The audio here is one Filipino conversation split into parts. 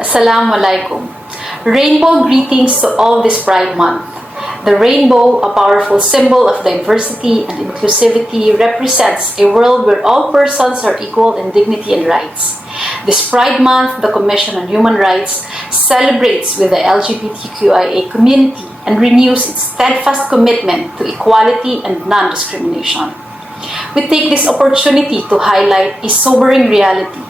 Assalamualaikum. Rainbow greetings to all this Pride Month. The rainbow, a powerful symbol of diversity and inclusivity, represents a world where all persons are equal in dignity and rights. This Pride Month, the Commission on Human Rights celebrates with the LGBTQIA community and renews its steadfast commitment to equality and non-discrimination. We take this opportunity to highlight a sobering reality.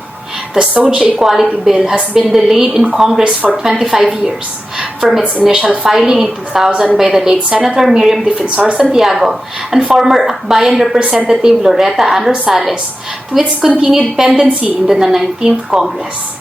The SOGIE Equality Bill has been delayed in Congress for 25 years, from its initial filing in 2000 by the late Senator Miriam Defensor Santiago and former Akbayan Representative Loretta Ann Rosales to its continued pendency in the 19th Congress.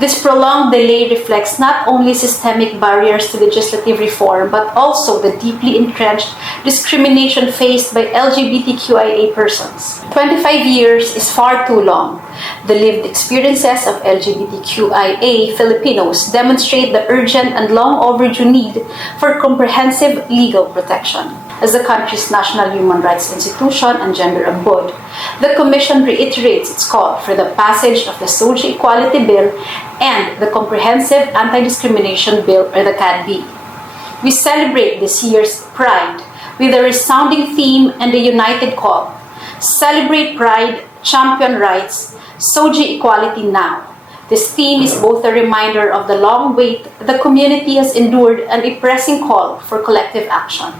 This prolonged delay reflects not only systemic barriers to legislative reform but also the deeply entrenched discrimination faced by LGBTQIA persons. 25 years is far too long. The lived experiences of LGBTQIA Filipinos demonstrate the urgent and long overdue need for comprehensive legal protection. As the country's national human rights institution and gender ombudsman, the Commission reiterates its call for the passage of the SOGIE Equality Bill and the Comprehensive Anti-Discrimination Bill, or the CADB. We celebrate this year's Pride with a resounding theme and a united call. Celebrate Pride, champion rights, SOGIE Equality now. This theme is both a reminder of the long wait the community has endured and a pressing call for collective action.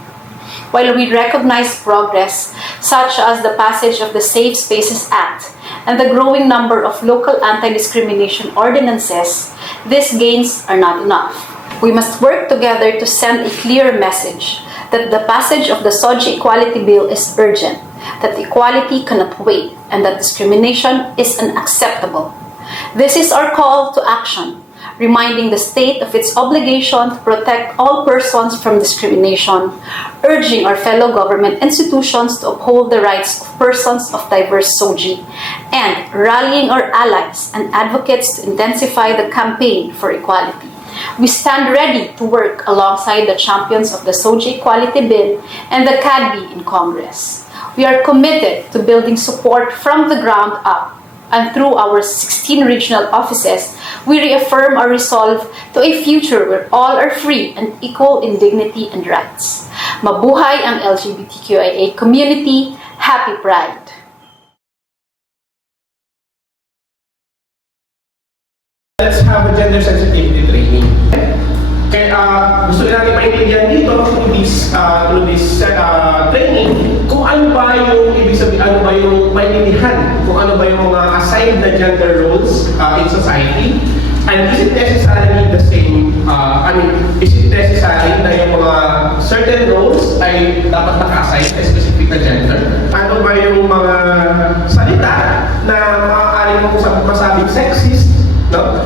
While we recognize progress, such as the passage of the Safe Spaces Act and the growing number of local anti-discrimination ordinances, these gains are not enough. We must work together to send a clear message that the passage of the SOGIE Equality Bill is urgent, that equality cannot wait, and that discrimination is unacceptable. This is our call to action, reminding the state of its obligation to protect all persons from discrimination, urging our fellow government institutions to uphold the rights of persons of diverse SOGIE, and rallying our allies and advocates to intensify the campaign for equality. We stand ready to work alongside the champions of the SOGIE Equality Bill and the CADB in Congress. We are committed to building support from the ground up, and through our 16 regional offices, we reaffirm our resolve to a future where all are free and equal in dignity and rights. Mabuhay ang LGBTQIA community. Happy Pride! Let's have a gender sensitivity training. Kaya gusto natin maintindihan dito through this training kung ano ba yung ibig sabihin, ano ba yung maintindihan, kung ano ba yung mga assigned na gender roles in society, and is it necessarily the same, is it necessary na yung mga certain roles ay dapat naka-assign sa specific na gender? Ano ba yung mga salita na maaaring masabing sexist, no?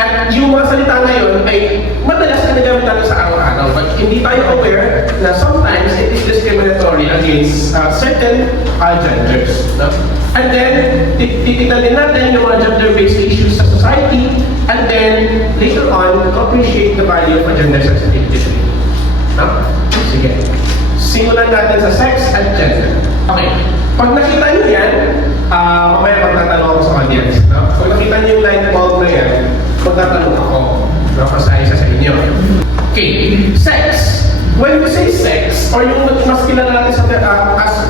At yung mga salita na yun ay madalas na nagamit natin sa araw-araw, but hindi tayo aware na sometimes it is discriminatory against certain genders. No? And then, titignan din natin yung mga gender-based issues sa society, and then later on, appreciate the value of a gender sensitivity. No? Sige. Simulan natin sa sex at gender. Okay. Pag nakita nyo yan, mamaya magtatanong ako sa audience. No? Pag nakita nyo yung light bulb na yan, magtatanong ako. No? Isa sa inyo. Okay. Sex. When we say sex, or yung mas kilala natin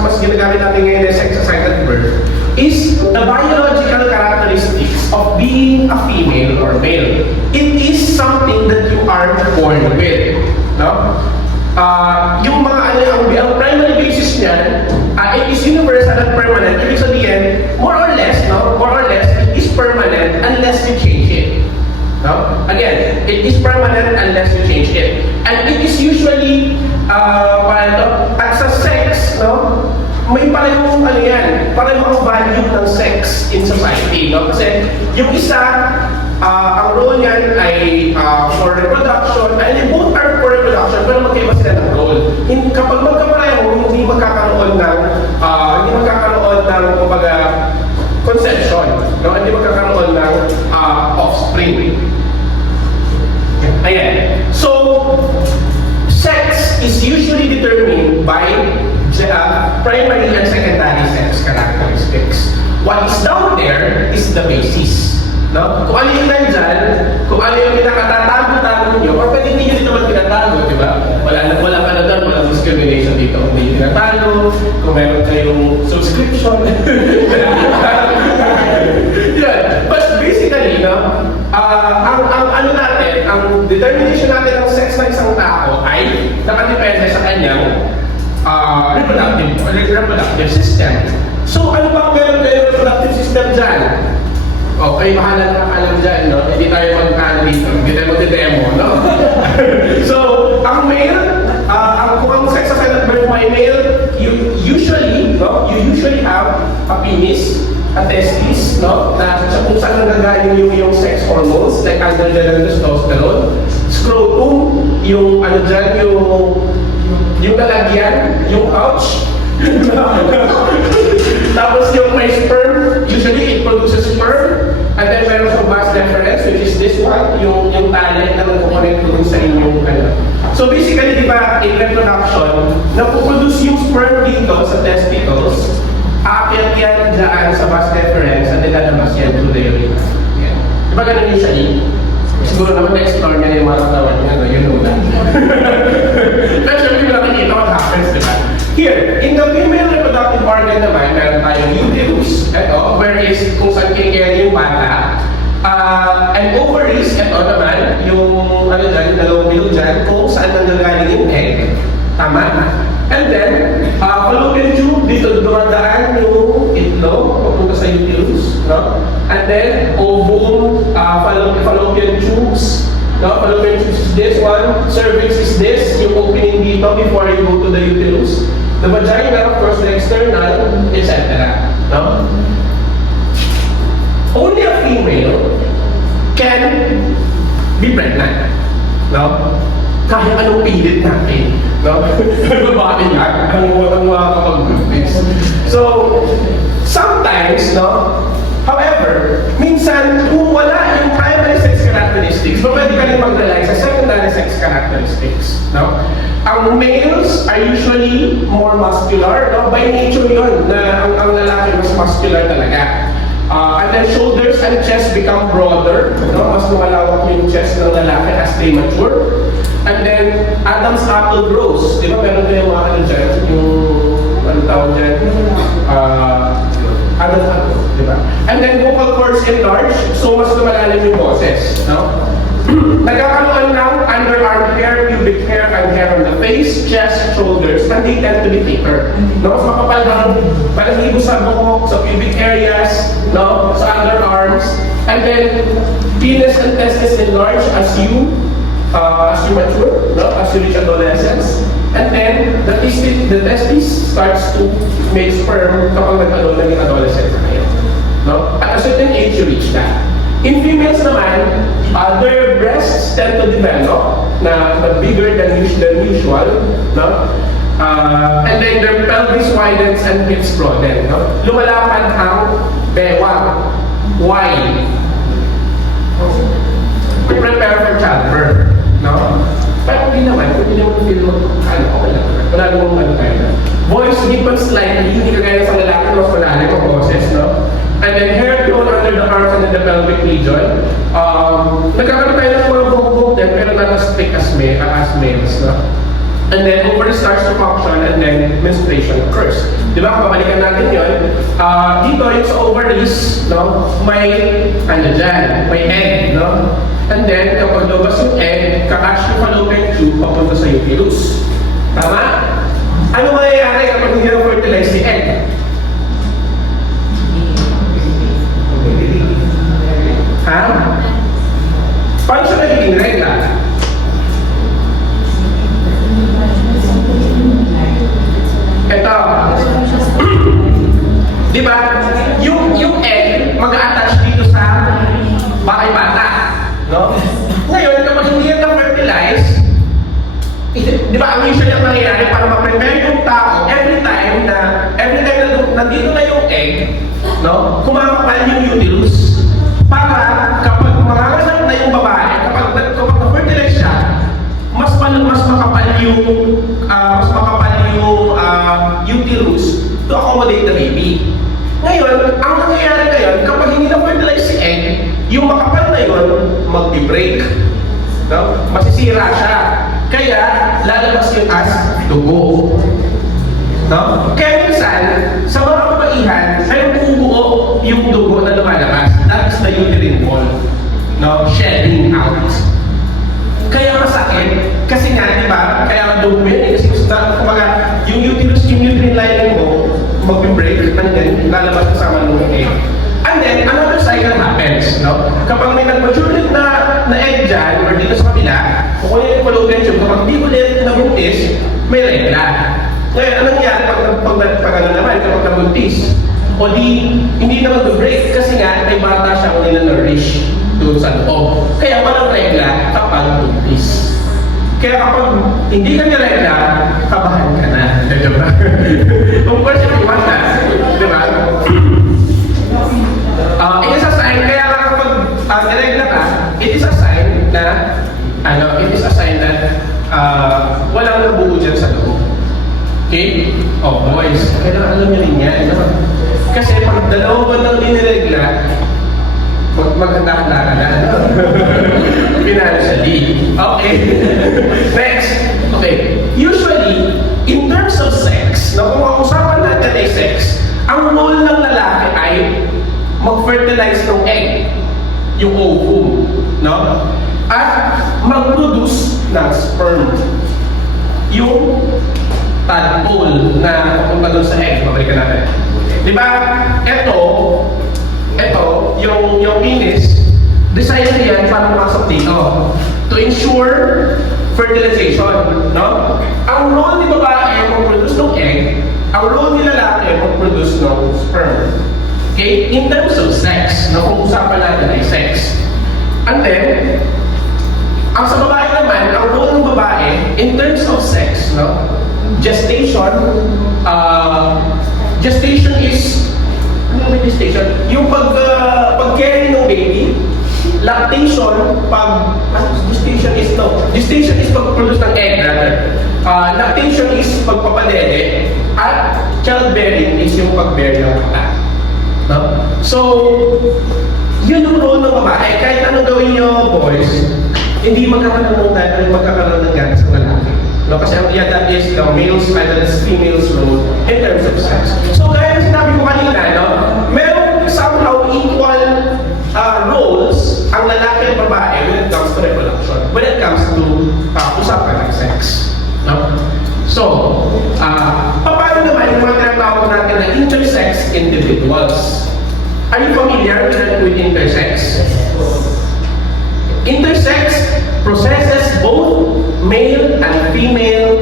mas ginagamit natin ngayon na sex-assigned birth, is the biological characteristics of being a female or male. It is something that you are born with. No? Yung mga ang primary basis niyan, it is universal and permanent. Ibig sabihin, more or less, it is permanent unless you change it. No? Again, it is permanent unless you change it. And it is usually, at sa sex, no? May parehong parehong value ng sex in society. No? Kasi yung isa, ang role niyan ay for reproduction, and both are for reproduction, pero magkaiba sila ng role. Kapag magkapareho, hindi magkakaroon ng kumbaga, conception, no? Hindi magkakaroon ng offspring. Ayan. So, sex is usually determined by primary and secondary sex characteristics. What is down there is the basis. No? Kung ano yung nandyan, kung ano yung pinakatatago-tago nyo, or pwede hindi nyo naman tinatago, di ba? Wala ka na doon, walang discrimination dito. Kung hindi nyo tinatago, kung meron kayong subscription. Yun. But basically, no, ang ano natin, ang determination natin ng sex ng isang tao ay nakadepende sa kanyang reproductive system. So, ano ba meron kayo reproductive system dyan? Okay, bahala na alam dyan, no? Hindi tayo dito, hindi tayo mag-demo, no? So, ang male, kung ang sex assigned at birth mo ay male, you usually have a penis, a testis, no? Na kung saan nagagaling yung sex hormones, like androgen and testosterone, scrotum, yung ano dyan, yung lalagyan, yung pouch, tapos yung may sperm, usually it produces sperm, and then meron sa vas deferens, which is this one, yung talent na nagkukonect dun sa inyong ano. So basically, di ba, in reproduction, napuproduce yung sperm dito sa testicles, aakyat yan dyan sa vas deferens, and then lalabas yan through the urine. Yeah. Di ba ganun usually? Siguro naman na-explore niya yung mga katawan niya, no? You know that. Pero syempre, nakikita what happens, di ba? Here, in the female reproductive organ naman, meron tayong uterus, whereas kung saan kinigyan yung bata, and ovaries, ito naman, yung ano dyan, yung dalawang bilog dyan, kung saan nanggagaling yung egg, tama. And then, fallopian tube, dito dumadaan yung itlog, papunta sa uterus, no? And then, ovum, fallopian tubes, no? Fallopian tubes is this one, cervix is this, yung opening dito before you go to the uterus. The vagina, of course, the external, etc. No? Only a female can be pregnant. No? Kahit anong pilit natin. No? Babae yan, ang mga kapag-buntis. So, sometimes, no? However, minsan, kung wala yung primary sex characteristics, pwede ka rin mag-rely sa secondary sex characteristics. No? Ang males are usually more muscular. No? By nature yun, na ang lalaki mas muscular talaga. And then shoulders and chest become broader. No? Mas lumalawak yung chest ng lalaki as they mature. And then, Adam's apple grows. Di ba meron kayong mga ano dyan? Yung, ano tawag dyan? Adam's apple. Di ba? And then, vocal cords enlarge. So, mas lumalalim yung boses. No? Nagkakaroon ng underarm hair, pubic hair, and hair on the face, chest, shoulders, and they tend to be thicker. No? Mas makapal ng palahibo sa buhok, sa pubic areas, no? Sa underarms. And then, penis and testes enlarge as you mature, no? As you reach adolescence. And then, the testis starts to make sperm kapag naging adolescent na kayo. No? At a certain age, you reach that. In females naman, their breasts tend to develop na bigger than usual, no? And then their pelvis widens and hips broaden, no? Lumalapad ang bewang. Why? To prepare for childbirth, no? Pero hindi naman feel mo, okay lang. Wala namang ano tayo na. Boys, nipple slightly, hindi kagaya sa lalaki, mas malalim ang boses, no? And then hair grown under the arms and in the pelvic region. Nagkakaroon tayo ng mga buhok din, pero not as thick as males, no? And then ovary starts to function and then menstruation occurs. Di ba? Babalikan natin yun. Dito yung sa ovaries, no? May ano dyan, may egg, no? And then kapag lumabas yung egg, kakatch yung fallopian tube papunta sa uterus. Tama? Ano mangyayari kapag hindi na-fertilize si egg? Ha? Paano siya nagiging regla? Ito. Di ba? Yung egg mag-a-attach dito sa bahay bata. No? Ngayon, kapag hindi yan na-fertilize, di ba ang usually ang nangyayari para ma-prepare yung tao every time na nandito na yung egg, no? Kumakapal yung uterus. Para kapag manganganak na yung babae, kapag na-fertilize siya, mas makapal yung uterus to accommodate the baby. Ngayon, ang nangyayari ngayon, kapag hindi na-fertilize si egg, yung makapal na yun, magbi-break. No? Masisira siya. Kaya, lalabas yun as dugo. No? Kaya minsan, sa mga kabaihan, ay buo yung dugo na lumalabas. That is the uterine wall. No? Shedding out. Kaya masakit, kasi nga, di ba? Kaya dugo yun, kasi kumbaga, yung uterine lining mo, mag-break, lalabas kasama ng egg. And then, another cycle happens, no? Kapag may nag-mature na egg dyan, or dito sa kabila, kung ano yung fallopian tube, kapag di ulit nabuntis, may regla. Ngayon, anong nangyari pag ano naman, kapag nabuntis? O di, hindi na mag-break, kasi nga, may bata siyang nila-nourish doon sa loob. Kaya walang regla kapag buntis. Kaya kapag hindi ka niregla, kabahan ka na. Diba? Of course, if you want that. Diba? It is a sign, kaya lang kapag niregla ka, it is a sign na, walang nabuo dyan sa loob. Okay? Oh, boys, kailangan alam nyo rin yan. No? Kasi pag dalawang bandang diniregla, magkanda-handa ka na. Financially. Okay. Next. Okay. Usually, in terms of sex, na kung ang usapan natin ay sex, ang role ng lalaki ay mag-fertilize ng egg, yung ovum, no? At mag-produce ng sperm, yung tadpole na papunta doon sa egg. Pabalikan natin. Di ba? Ito, yung penis, design yan para pumasok dito to ensure fertilization, no? Ang role ni babae mag-produce ng egg, ang role ni lalaki mag-produce ng sperm. Okay? In terms of sex, no? Kung usapan natin ay sex. And then, ang sa babae naman, ang role ng babae in terms of sex, no? Gestation is ano ba gestation? Yung pag-carry ng baby, lactation, gestation is pag-produce ng egg, rather. Lactation is pagpapadede, at childbearing is yung pag-bear ng bata. No? So, yun yung role ng babae. Kahit anong gawin nyo, boys, hindi magkakaroon ng ganas ng lalaki. No? Kasi that is the male's as well as female's role in terms of sex. So, gaya na sinabi ko kanina, no? Merong somehow equal roles ang lalaki at babae when it comes to reproduction, when it comes to usapan ng sex. No? So, paano naman yung mga tinatawag natin na intersex individuals? Are you familiar with intersex? Intersex processes both male and female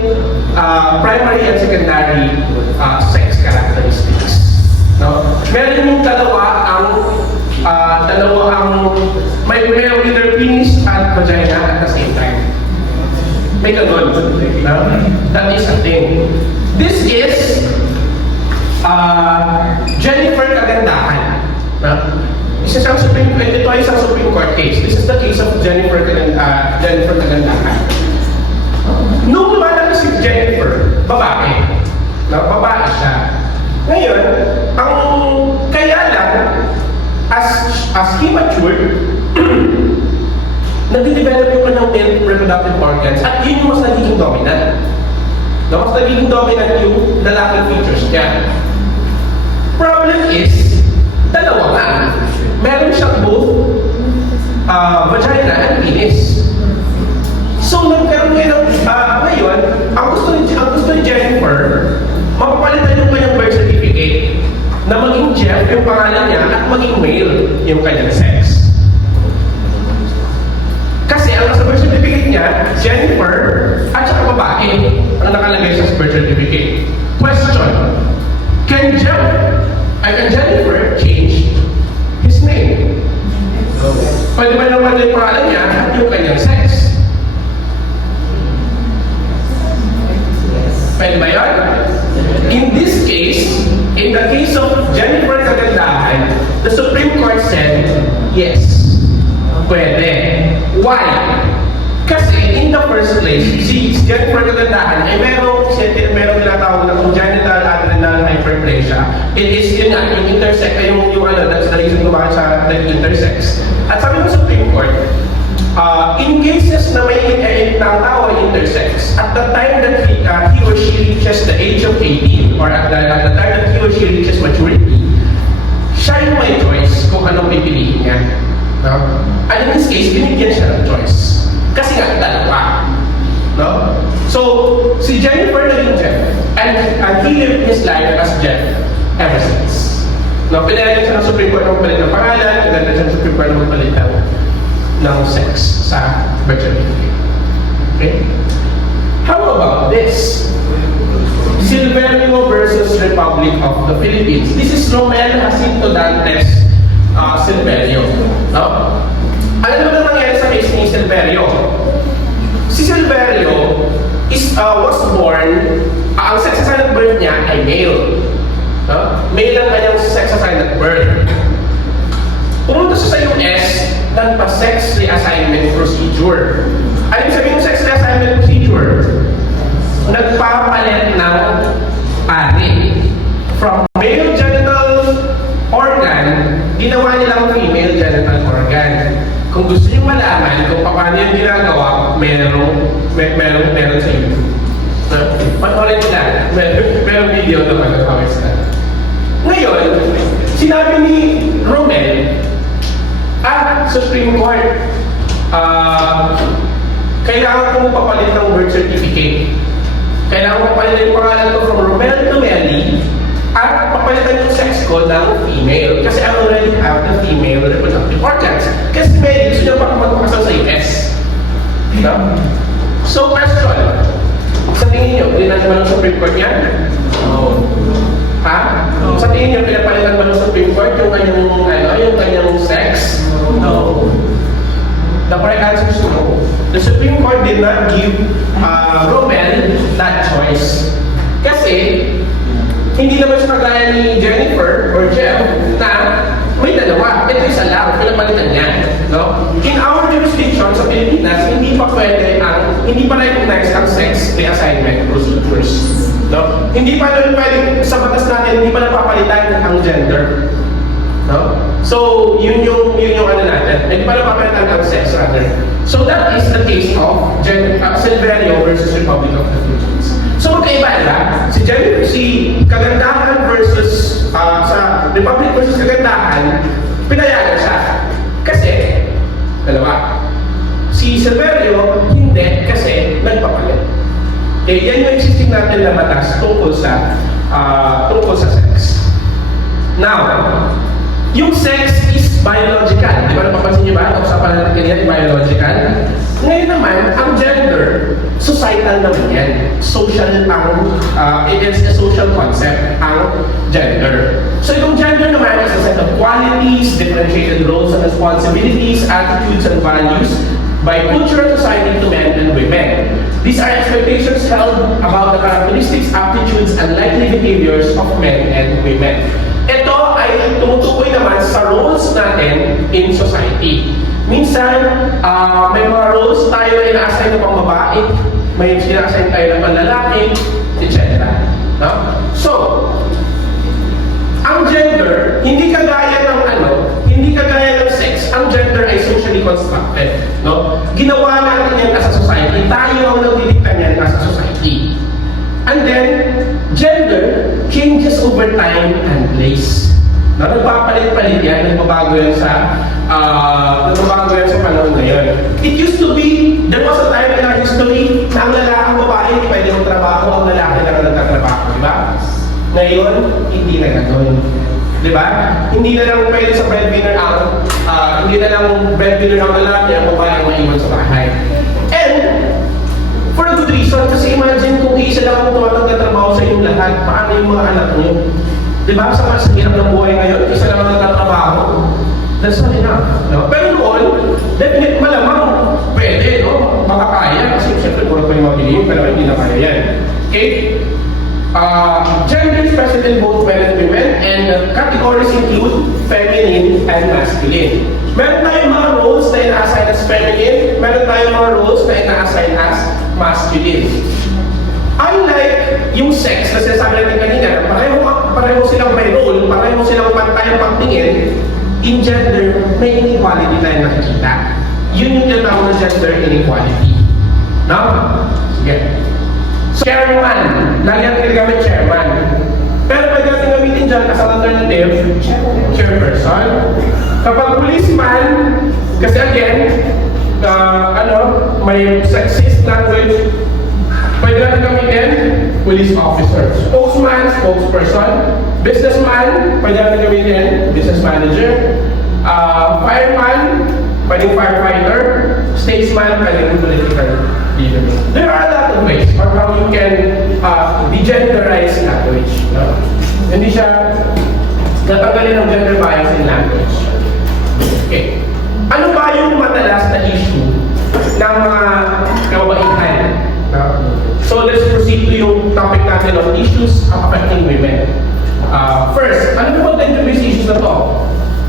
primary and secondary sex characteristics. No? Meron yung dalawa ang may either penis and vagina at the same time. May ganun. No? That is a thing. This is Jennifer Kagandahan. No? Ito ay isang Supreme Court case. This is the case of Jennifer Kagandahan. Nung lumalabas si Jennifer, babae. No? Babae siya. Ngayon, kaya lang, as he matured, nagde-develop yung kanyang male reproductive organs at yun yung mas nagiging dominant. No? Mas nagiging dominant yung lalaking features niya. Problem is, dalawa nga. Meron siyang both vagina and penis. So, nagkaroon ngayon, ang gusto ni Jennifer, mapapalitan yung kanyang birth certificate na maging Jeff yung pangalan niya at maging male yung kanyang sex. Kasi ang nasa birth certificate niya, Jennifer at saka babae ang nakalagay sa birth certificate. Question: Can Jennifer change his name? Pwede ba naman yung pangalan niya at yung kanyang sex? Pwede ba yun? In this case, in the case of Jennifer Kagandahan, the Supreme Court said, yes, pwede. Why? Kasi in in the first place, si Jennifer kagandahan ay merong tinatawag na congenital adrenal hyperplasia. It is yun nga, yung intersect, yung that's the reason kung bakit siya nag-intersex. At sabi mo sa Supreme Court, in cases na may tao ay intersex, at the time that he or she reaches the age of 18, or at the time that he or she reaches maturity, siya yung may choice kung anong pipiliin niya. No? And in this case, binigyan siya ng choice. Kasi nga, dalawa. No? So, si Jennifer naging Jeff, and he lived his life as Jeff ever since. No? Pinayagan siya ng Supreme Court ng palit ng pangalan, pinayagan siya ng Supreme Court ng palit ng sex sa birth certificate. Okay? How about this? Silverio versus Republic of the Philippines. This is Romel Jacinto Dantes Silverio. No? Ano naman nangyari sa case ni Silverio? Si Silverio was born, ang sex assigned at birth niya ay male. No? Male ang kanyang sex assigned at birth. Pumunta siya sa US ng pa-sex reassignment procedure. Ano yung sabihin ng sex reassignment procedure? Nagpapalit ng ari. From male genital organ, ginawa nilang female genital organ. Kung gusto niyo malaman kung paano yung ginagawa, meron sa YouTube. Panoorin nyo lang. Merong video na magkakawis na. Ngayon, sinabi ni Romel, Supreme Court, kailangan ko papalit ng birth certificate. Kailangan ko papalitan yung pangalan ko from Romel to Melly, at papalitan yung sex ko ng female. Kasi I already have the female reproductive organs. Kasi Melly, gusto niya pa magpakasal sa US. Diba? So, question. Sa tingin niyo, pinapalitan ba ng Supreme Court yan? No. Ha? No. Sa tingin niyo, pinapalitan ba ng Supreme Court yung kanyang sex? No. The correct answer is no. The Supreme Court did not give Romel that choice. Kasi, hindi naman siya kagaya ni Jennifer or Jeff na may dalawa. Ito isa lang, pinapalitan niya. No? In our jurisdiction sa Pilipinas, hindi pa recognized ang sex reassignment procedures. No? Hindi pa pwede, sa batas natin, hindi pa napapalitan ang gender. No? So, yun yung ano natin. Hindi pa napapalitan ang sex rather. So that is the case of Silverio versus Republic of the Philippines. So magkaiba-iba. Si Kagandahan versus sa Republic versus Kagandahan, pinayagan siya. Kasi, dalawa. Si Silverio, hindi kasi nagpapalit. Okay, yan yung existing natin na batas tungkol sa sex. Now, yung sex is biological. Di ba napapansin niyo ba? Usapan natin kanina, biological. Ngayon naman, ang gender, societal naman yan. Social it is a social concept, ang gender. So yung gender naman is a set of qualities, differentiated roles and responsibilities, attitudes and values by cultural society to men and women. These are expectations held about the characteristics, aptitudes, and likely behaviors of men and women. Ito ay tumutukoy naman sa roles natin in society. Minsan, may mga roles tayo na ina-assign ng pang-babae, may ina-assign tayo ng pang-lalaki, etc. No? So, ang gender, hindi kagaya ng sex, ang gender ay socially constructed. No? Ginawa natin yan as a society, tayo ang nagdidikta niyan as a society. And then, gender changes over time and place. Na nagpapalit-palit yan, nagbabago yan sa panahon ngayon. It used to be, there was a time in our history na ang lalaki babae hindi pwede magtrabaho, ang lalaki lang ang nagtatrabaho, di ba? Ngayon, hindi na gano'n. Di ba? Hindi na lang pwede sa breadwinner hindi na lang breadwinner ang lalaki, ang babae ang maiwan sa bahay. And, for a good reason, kasi imagine kung isa lang ang tumatang-trabaho sa inyong lahat, paano yung mga anak niyo? Diba? Sa hirap ng buhay ngayon, isa lang ang nagtatrabaho. That's not enough. No? Pero noon, definite malamang pwede, no? Makakaya, kasi siyempre puro pa yung mabilihin, pero hindi na kaya yan. Okay? Gender is present in both men and women, and categories include feminine and masculine. Meron tayong mga roles na ina-assign as feminine, meron tayong mga roles na ina-assign as masculine. Unlike yung sex na sinasabi natin kanina, pareho silang may role, pareho silang pantay ang pagtingin, in gender, may inequality tayo nakikita. Yun yung tinatawag na gender inequality. No? Sige. So, chairman. Lagi natin ginagamit chairman. Pero pwede natin gamitin dyan as an alternative, chairperson. Kapag policeman, kasi again, may sexist language, pwede natin gamitin police officer. Spokesman, spokesperson. Businessman, pwede natin gamitin business manager. Fireman, pwedeng firefighter. Statesman, pwedeng political leader. There are a lot of ways on how you can degenderize language. No? Hindi siya natanggalin ng gender bias in language. Okay. Ano ba yung madalas na issue ng mga kababaihan? So let's proceed to yung topic natin of issues affecting women. First, ano ba yung issues na to?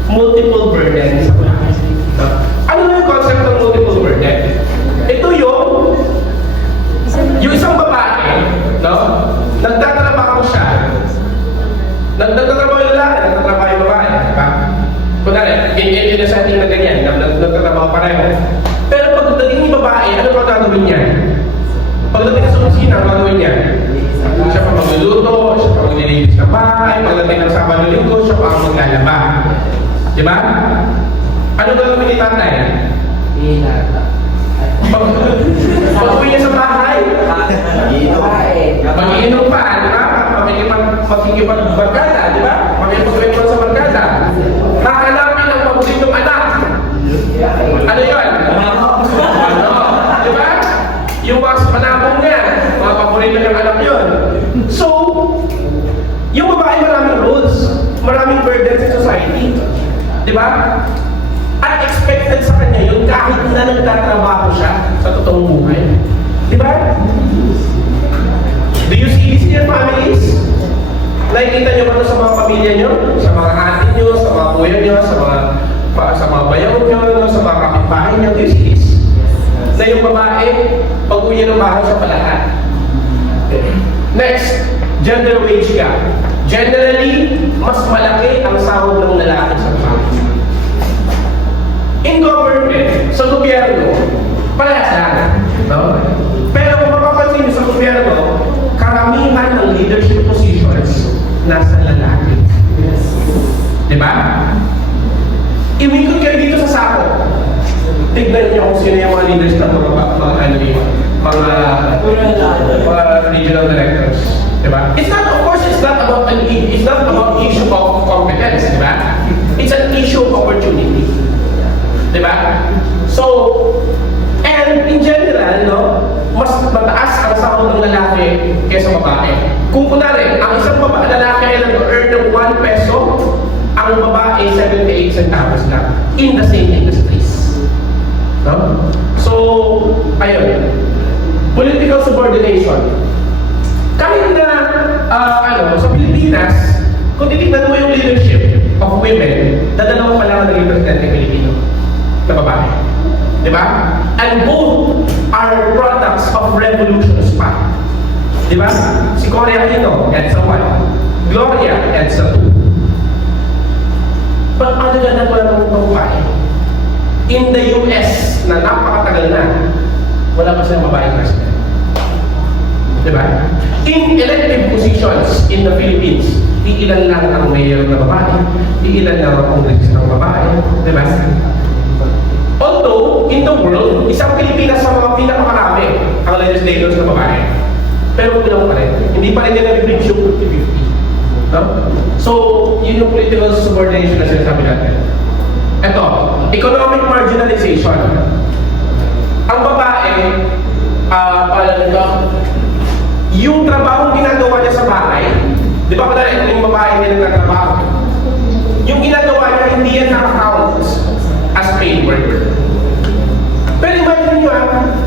Multiple burdens. Ano na yung concept ng multiple burden? Ito yung isang babae, no? Nagtatrabaho siya. Nagtatrabaho yung lalaki, nagtatrabaho yung babae, diba? Kunwari, in a setting na ganyan, nagtatrabaho pareho. Pero pagdating yung babae, ano ba gagawin niya? Pagdating sa opisina, ang gagawin niya? Siya pa magluluto, siya pa maglilinis ng bahay, pagdating ng Sabado Linggo, siya pa ang maglalaba. Diba? Ano gagawin ni tatay? Pag-uwi niya sa bahay, mag-iinom pa, di ba? Makikipag-barkada, di ba? Makikipag-barkada sa barkada. Hahanapin ang pag-usitong anak. Ano yun? Di ba? Yung mga panabong niya, mga paborito ng anak yun. So, yung babae maraming rules, maraming burdens sa society. Di ba? Unexpected sa kanya yun kahit na nagtatrabaho siya sa totoong buhay. Di ba? Do you see this in your families? Nakikita niyo ba ito sa mga pamilya niyo? Sa mga ate niyo, sa mga kuya niyo, sa mga bayaw niyo, sa mga kapitbahay niyo? Do you see this? Na yung babae, pag-uwi niya ng bahay siya palahat. Next, gender wage gap. Generally, mas malaki ang sahod ng lalaki sa babae. In government, sa gobyerno, parehas lang. No? Pero kung mapapansin niyo sa gobyerno, karamihan ng leadership positions nasa lalaki. Diba? Imikot kayo dito sa sako. Tignan niyo kung sino yung mga leaders ng mga regional directors. Diba? It's not, of course, it's not about issue of competence, diba? It's an issue of opportunity. Diba? So, and in general, no, mas mataas ang sahod ng lalaki kaysa babae. Kung kunwari, ang isang lalaki ay nag-earn ng 1 peso, ang babae 78 centavos lang in the same industries. No? So, ayun. Political subordination. Kahit na, sa Pilipinas, kung titignan mo yung leadership of women, dadalawa pa lang ang naging presidente Pilipino na babae. Diba? And both are products of revolutions pa. Diba? Si Cory Aquino, EDSA 1. Gloria, EDSA 2. But other than that, wala namang babae. In the US, na napakatagal na, wala pa silang babaeng president. Diba? In elective positions in the Philippines, iilan lang ang mayor na babae, iilan lang ang congressman ng babae. Diba? Although, in the world, isang Pilipinas sa mga pinakamarami ang legislators na babae. Pero kulang pa rin. Hindi pa rin nila i-bridge yung 50-50. No? So, yun yung political subordination na sinasabi natin. Ito, economic marginalization. Ang babae, yung trabaho ginagawa niya sa bahay, di ba madali yung babae niya nagtatrabaho? Yung ginagawa niya, hindi yan nakakount as paid worker. Pero imagine nyo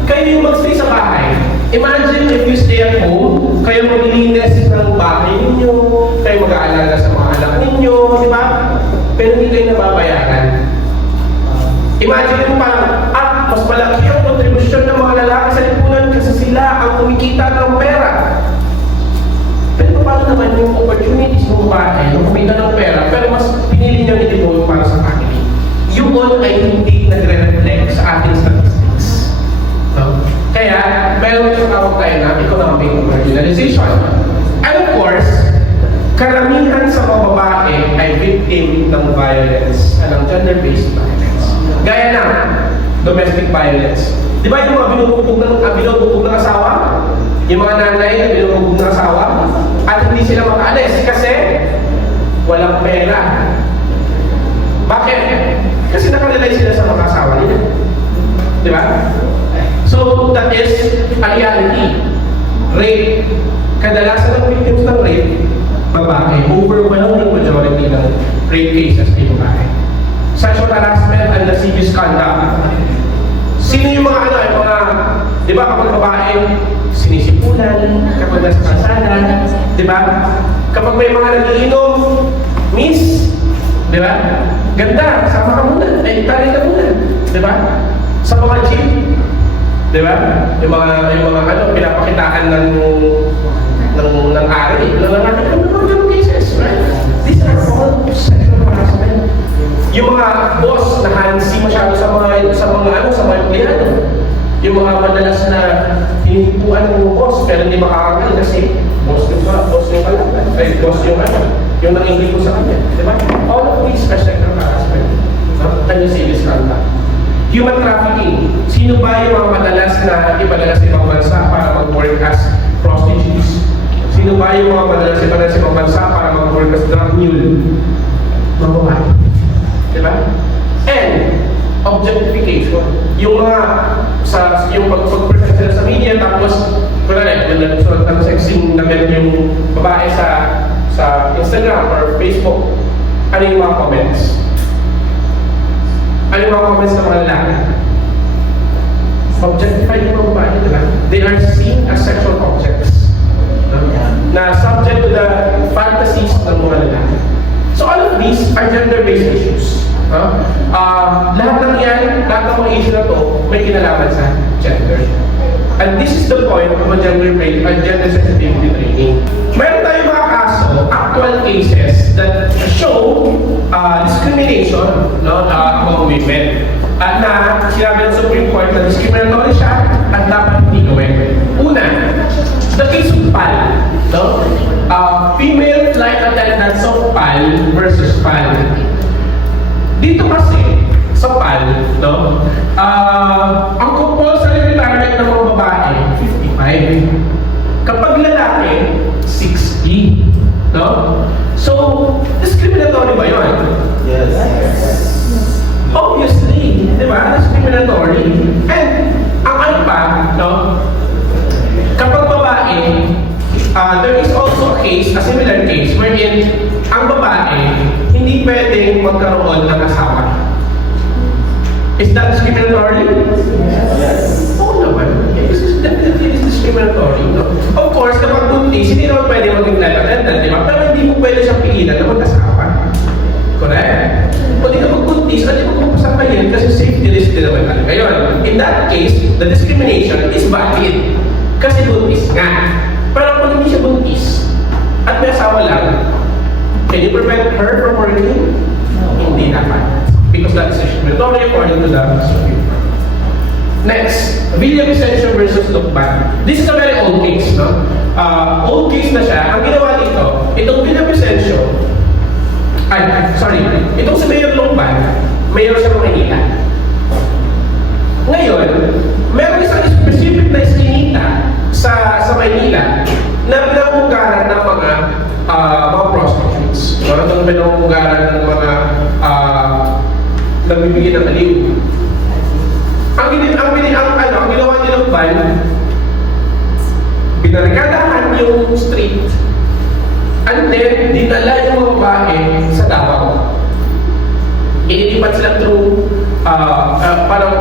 kayo yung mag-stay sa bahay. Imagine if you stay at home, kayo maglilinis ng bahay ninyo, kayo mag-aalaga sa mga anak ninyo, di ba? Pero hindi kayo nababayaran. Imagine mo parang, at mas malaki ang kontribusyon ng mga lalaki sa lipunan kasi sila ang kumikita ng pera. Pero paano naman yung opportunities ng babae na kumita ng pera pero mas pinili niyang i-devote para sa family? Yun ay hindi nagre-reflect sa ating statistics. No? Kaya, meron yung tawag tayo na economic marginalization. And of course, karamihan sa mga babae ay victim ng violence, ng gender-based violence. Gaya ng domestic violence. Di ba yung mga binubugbog ng asawa? Yung mga nanay na binubugbog ng asawa? At hindi sila makaalis kasi walang pera. Bakit? Kasi nakarelay sila sa mga asawa nila. Di ba? So, that is a reality. Rape. Kadalasan ng victims ng rape, babae. Overwhelming majority ng rape cases ay babae. Sexual harassment and lascivious conduct. Sino yung mga di ba kapag babae, sinisipulan, kapag nasa kalsada, di ba? Kapag may mga nagiinom, miss, di ba? Ganda, sama ka muna, ay tali ka muna, di ba? Sa mga jeep, di ba? Yung mga pinapakitaan ng ari, nanganganak ng mga ganong cases, right? These are all sexual harassment. Yung mga boss na hansi masyado sa mga empleyado. Yung mga madalas na hinipuan ng boss pero hindi makakagal kasi boss yung kalaban. Ay, boss yung yung nangingipo sa kanya. Di ba? All of these are sexual harassment. Can you say this conduct? Human trafficking. Sino ba yung mga madalas na ipadala sa ibang bansa para mag-work as prostitutes? Sino ba yung mga madalas ipadala sa ibang bansa para mag-work as drug mule? Mga babae. Diba? And objectification. Yung mga yung pag-present sila sa media tapos yung sexing na meron yung babae sa Instagram or Facebook. Ano yung mga comments? Ano yung mga comments ng mga lalaki? Objectify yung mga babae, diba? They are seen as sexual objects. Na subject to the fantasies ng mga lalaki. So all of these are gender-based issues. Lahat ng yan, lahat ng mga issue na to, may kinalaman sa gender. And this is the point of a gender sensitivity training. Meron tayong mga kaso, actual cases that show discrimination among women. At na sinabi ng Supreme Court na discriminatory siya at dapat hindi gawin. Una, the case of PAL. Female flight attendants of PAL versus PAL. Dito kasi, sa PAL, ang compulsory retirement ng mga babae, 55. Kapag lalaki, 60. So, discriminatory ba yun? Yes. Obviously, di ba? Discriminatory. And, ang ano pa, kapag babae, there is also a case, a similar case, wherein ang babae, hindi pwedeng magkaroon ng asawa. Is that discriminatory? Yes. Oo naman. This is definitely discriminatory. Of course, kapag buntis, hindi naman pwede maging flight attendant, di ba? Pero hindi mo pwede siyang pigilan na mag-asawa. Correct? Kung di ka magbuntis, hindi mo magpasang kayo kasi safety risk din naman talaga. Ngayon, in that case, the discrimination is valid. Kasi buntis nga. Pero kung hindi siya buntis, at may asawa lang, can you prevent her from working? No. Hindi naman. Because that is discriminatory according to the Supreme Court. Next, Villavicencio versus Lucban. This is a very old case, old case na siya. Ang ginawa dito, itong Villavicencio, itong si Mayor Lucban, mayor siya ng Maynila. Ngayon, meron isang specific na iskinita sa Maynila na pinamumugaran ng mga prostitutes. Meron itong pinamumugaran ng mga nagbibigay ng aliw. Ang ginawa ni Lucban, binarikadahan yung street and then dinala yung mga babae sa Davao. Inilipat sila through parang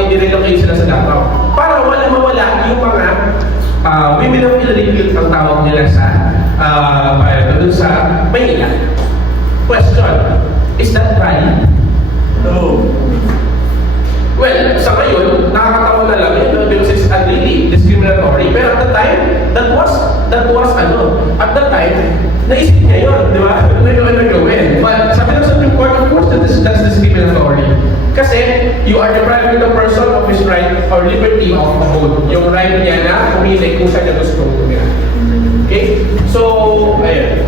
i-relocate sila sa Davao para mawala yung mga women of ill repute ang tawag nila sa Maynila. Question, is that right? No. Well, sa ngayon, discriminatory. Pero at the time, at that time, naisip niya yun, di ba? Ano yung gawin? But sabi ng Supreme Court, of course, that's discriminatory. Kasi you are depriving the person of his right or liberty of vote. Yung right niya na pumili kung saan niya gusto tumira. Okay? So, ayun.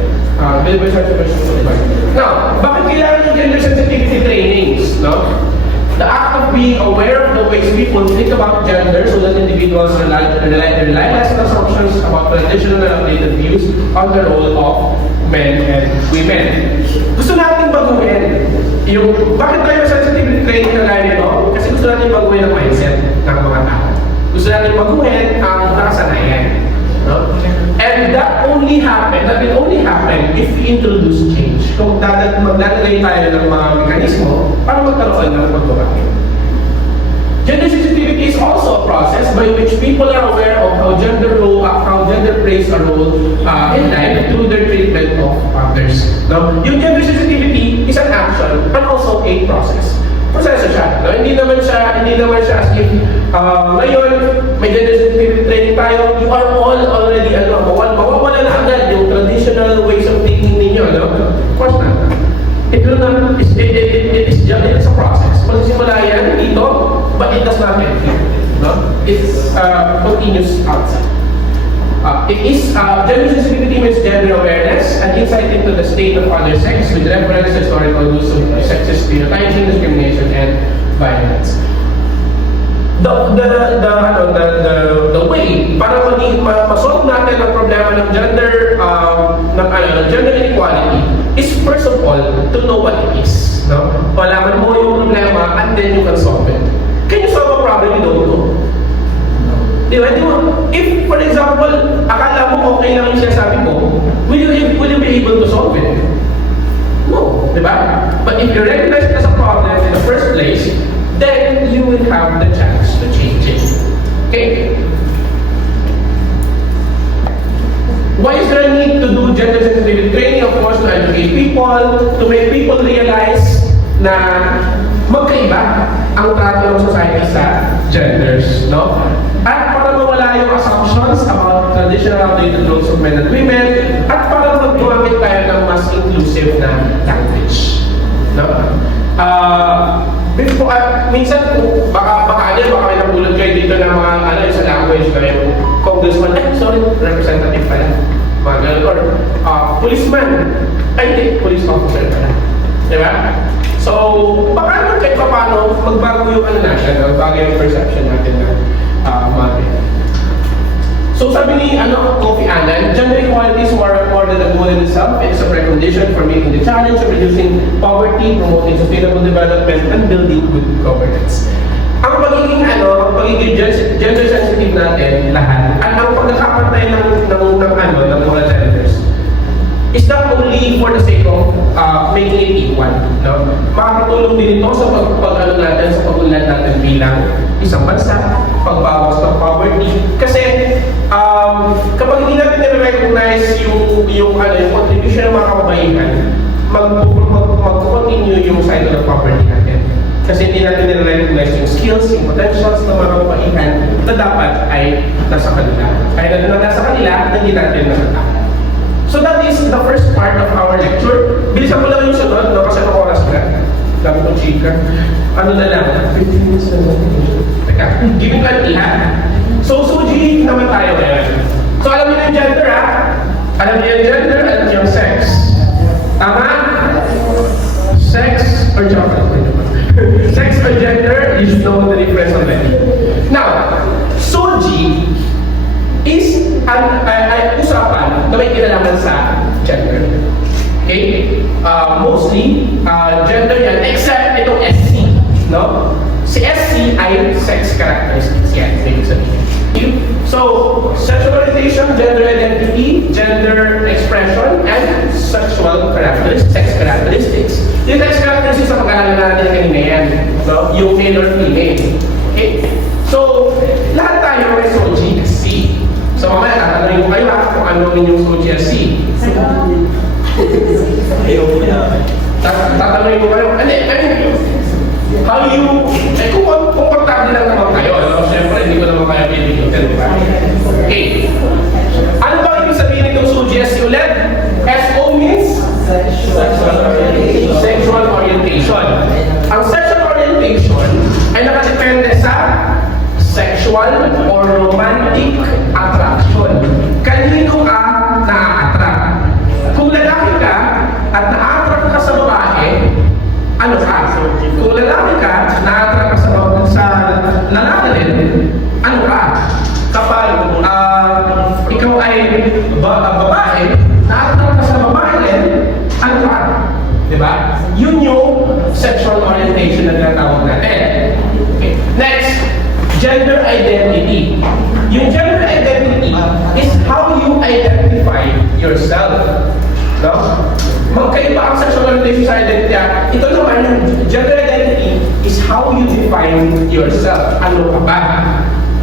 Now, bakit kailangan yung gender sensitivity trainings? No? The act of being aware of the ways people think about gender so that individuals rely less on assumptions about traditional and outdated views on the role of men and women. Gusto natin baguhin yung, bakit tayo sensitivity training na gaya nito? Kasi gusto natin baguhin ang mindset ng mga tao. Gusto natin baguhin ang nakasanayan. No? And that will only happen if we introduce change. Kung magdadagay tayo ng mga mekanismo para magkaroon ng pagbabago. Gender sensitivity is also a process by which people are aware of how gender plays a role in life through their treatment of others. No? Yung gender sensitivity is an action and also a process. Proseso siya. No? Hindi naman siya as if ngayon may gender sensitivity training tayo, you are all already mawawala na agad yung traditional ways of thinking ninyo. No? Of course not. It is a process. Magsisimula yan dito, but it does not end here. No? It's continuous outside. Gender sensitivity means gender awareness and insight into the state of other sex with reference to historical use of sexist stereotypes, discrimination, and violence. The way para ma-solve natin ang problema ng gender inequality is first of all to know what it is. No? Malaman mo yung problema and then you can solve it. Can you solve a problem you don't know? Di ba? If, for example, akala mo okay lang yung sinasabi mo, will you be able to solve it? No. Di ba? But if you recognize it as a problem in the first place, then you will have the chance to change it. Okay? Why is there a need to do gender sensitivity training? Of course, to educate people, to make people realize na magkaiba ang trato ng society sa genders, no? At para mawala yung assumptions about traditional outdated roles of men and women, at para maggumamit tayo ng mas inclusive na language, no? Minsan, baka may napulot kayo dito ng mga sa language kayo, congressman, representative pala, mga ganun, or policeman, hindi, police officer pala, di ba? So, baka naman kahit paano magbago yung natin, magbago yung perception natin na So sabi ni Kofi Annan, gender equality is more than a goal in itself. It's a precondition for meeting the challenge of reducing poverty, promoting sustainable development, and building good governance. Ang pagiging gender sensitive natin lahat, at ang pagkakapantay ng mga genders, is not only for the sake of making it equal. No? Makakatulong din ito sa pag-unlad natin bilang isang bansa, pagbawas ng poverty. Kasi kapag hindi natin na-recognize yung contribution ng mga kababaihan, mag-continue yung cycle of poverty natin. Kasi hindi natin na-recognize yung skills, yung potentials ng mga kababaihan na dapat ay nasa kanila. Kaya na nasa kanila, hindi natin nasatapos. So that is the first part of our lecture. Bilisan ko lang yung sunod, no? Kasi ang oras na. Dami kong chika. Ano na lang? 15 minutes na lang. Teka, giving an lahat. So, G naman tayo ngayon. So, alam niyo yung gender, ha? Alam niyo yung gender, alam niyo yung sex. Tama? Sex or gender? Sex or gender, you should know the difference of them. Now, G is usapan na may kinalaman sa gender. Okay? Mostly, gender yan, except itong SC. No? Si SC ay sex characteristics yan. So, sexual orientation, gender identity, gender expression, and sexual characteristics, sex characteristics. Yung sex characteristics sa pag-aaralan natin kanina yan. So, yung male or female. Okay? So, lahat tayo may SOG-C. So mamaya, tatanungin ko kayo kung ano yung SOG-C. Tatanungin ko kayo, how you, kung komportable lang naman kayo, siyempre hindi ko naman kayo pilitin, di ba? orientation. Ang sexual orientation ay nakadepende sa sexual or romantic attraction. Kanino ka na-attract? Kung lalaki ka at na-attract ka sa babae, ano ka? Kung lalaki ka, na-attract ka sa lalaki rin, ano ka? Kapag ikaw ay babae, na-attract ka sa babae rin, ano ka? Diba? Yun yung sexual orientation na tinatawag natin. Okay. Next, gender identity. Yung gender identity is how you identify yourself. No? Magkaiba ang sexual orientation sa identity. Ito naman, yung gender identity is how you define yourself. Ano ka ba?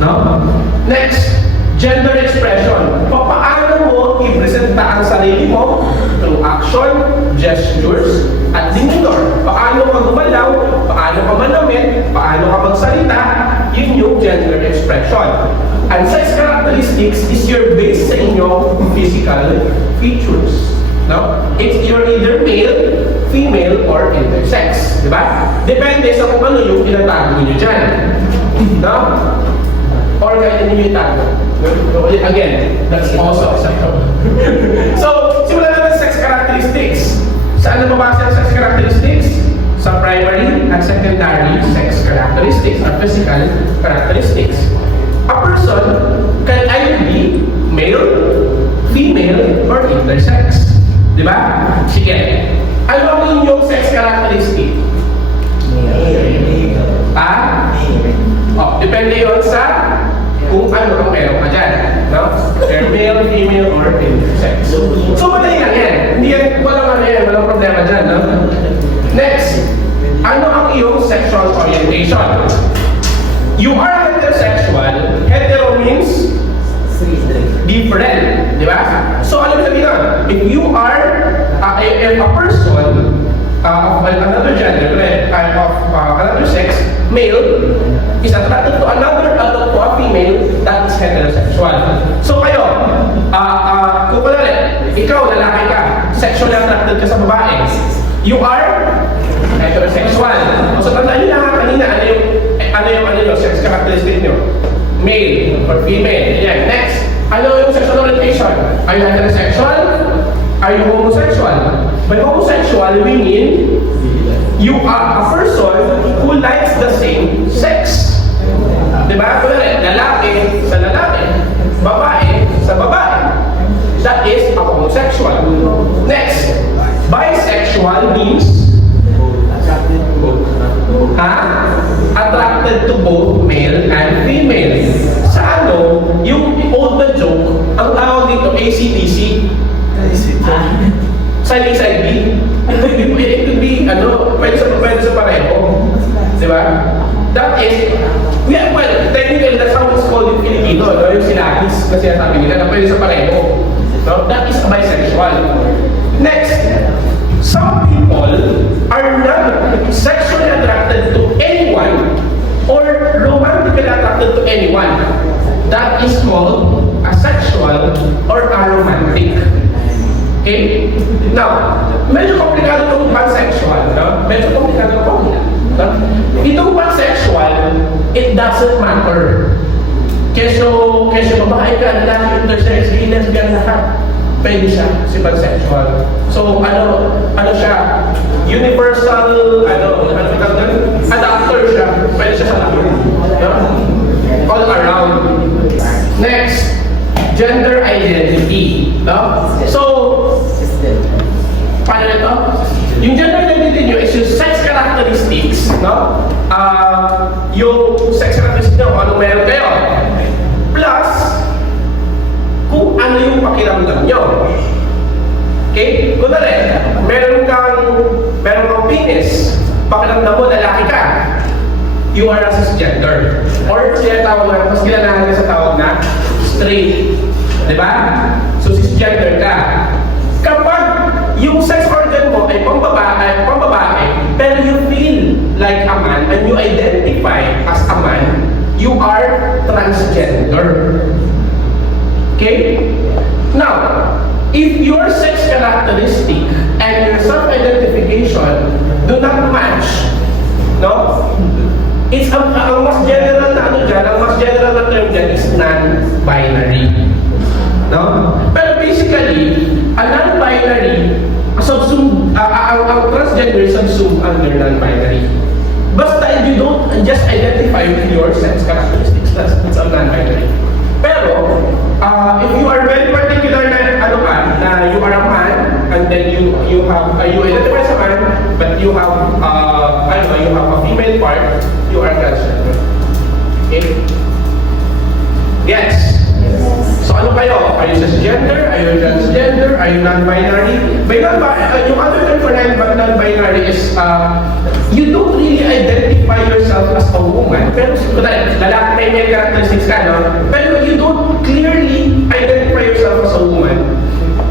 No? Next, gender expression. Paano mo i-presenta ang sarili mo through action, gestures, at demeanor. Paano ka gumalaw, paano ka manamit, paano ka magsalita, yun yung gender expression. And sex characteristics is your base sa inyong physical features. No? You're either male, female, or intersex. Diba? Depende sa kung ano yung tinatago nyo dyan. No? Or kahit hindi nyo itago. Again, that's also acceptable. So, simulan natin sa sex characteristics. Saan na mabasa ang sex characteristics? Sa primary at secondary sex characteristics or physical characteristics. A person can either be male, female, or intersex. Diba? Sige. Ano ang inyong sex characteristic? Depende yun sa kung ano ang meron ka dyan. No? Male, female, or intersex. So, madali lang yan. Hindi yan, walang problema dyan. No? Next, ano ang iyong sexual orientation? You are heterosexual. Hetero means different. Di ba? So, alam mo sabihin nun, if you are a person of another gender, of another sex, male, is attracted to another adult to a female, that is heterosexual. So kayo, kung ikaw lalaki ka, sexually attracted ka sa babae, you are heterosexual. So tandaan nyo lang kanina, ano yung sex characteristic nyo? Male or female. Yan. Next, ano yung sexual orientation? Are you heterosexual? Are you homosexual? By homosexual, we mean you are a person who likes the same sex. Diba? Lalaki sa lalaki, babae sa babae. That is a homosexual. Next, bisexual means attracted to both male and female. Sa yung old na joke, ang tawag dito, ACDC. Side A, side B. It could be, pwede sa pareho. Diba? That is, well, technically, that's how it's called in Filipino. No? Yung silakis na sinasabi nila na pwede sa pareho. No? That is bisexual. Next, some people are not sexually attracted to anyone or romantically attracted to anyone. That is called asexual or aromantic. Okay? Now, medyo komplikado itong pansexual. No? Medyo komplikado itong itong pansexual, it doesn't matter. Keso babae ka, lalaki, intersex, gay, lesbian, lahat. Pwede siya, si pansexual. So, ano siya? Universal, adapter siya. Pwede siya sa lahat. All around. Next, gender identity. No? So, paano ito? Yung gender identity nyo is yung sex characteristics, no? Yung sex characteristics nyo, anong meron kayo. Plus, kung ano yung pakiramdam nyo. Okay? Kunwari, meron kang penis, pakiramdam mo, lalaki ka. You are a cisgender. Or sinatawag na, mas kilalahan ka sa tawag na straight. Diba? So, cisgender ka. Kapag yung sex organ mo ay pambabae, pero you feel like a man and you identify as a man, you are transgender. Okay? Now, if your sex characteristic and your self-identification identification do not match, no? It's ang mas general na ano dyan, ang mas general na term dyan is non-binary. No? Pero basically, a non-binary, ang transgender is subsumed under non-binary. Basta you don't just identify with your sex characteristics, that's a non-binary. Pero, if you are very particular na ano ka, na you are a man, and then you identify as a man, but you have you have a female part, you are transgender. Okay? Yes. So ano kayo? Are you cisgender? Are you transgender? Are you non-binary? By yung other term for non-binary is you don't really identify yourself as a woman. Pero lalaki may male characteristics ka, no? Pero you don't clearly identify yourself as a woman.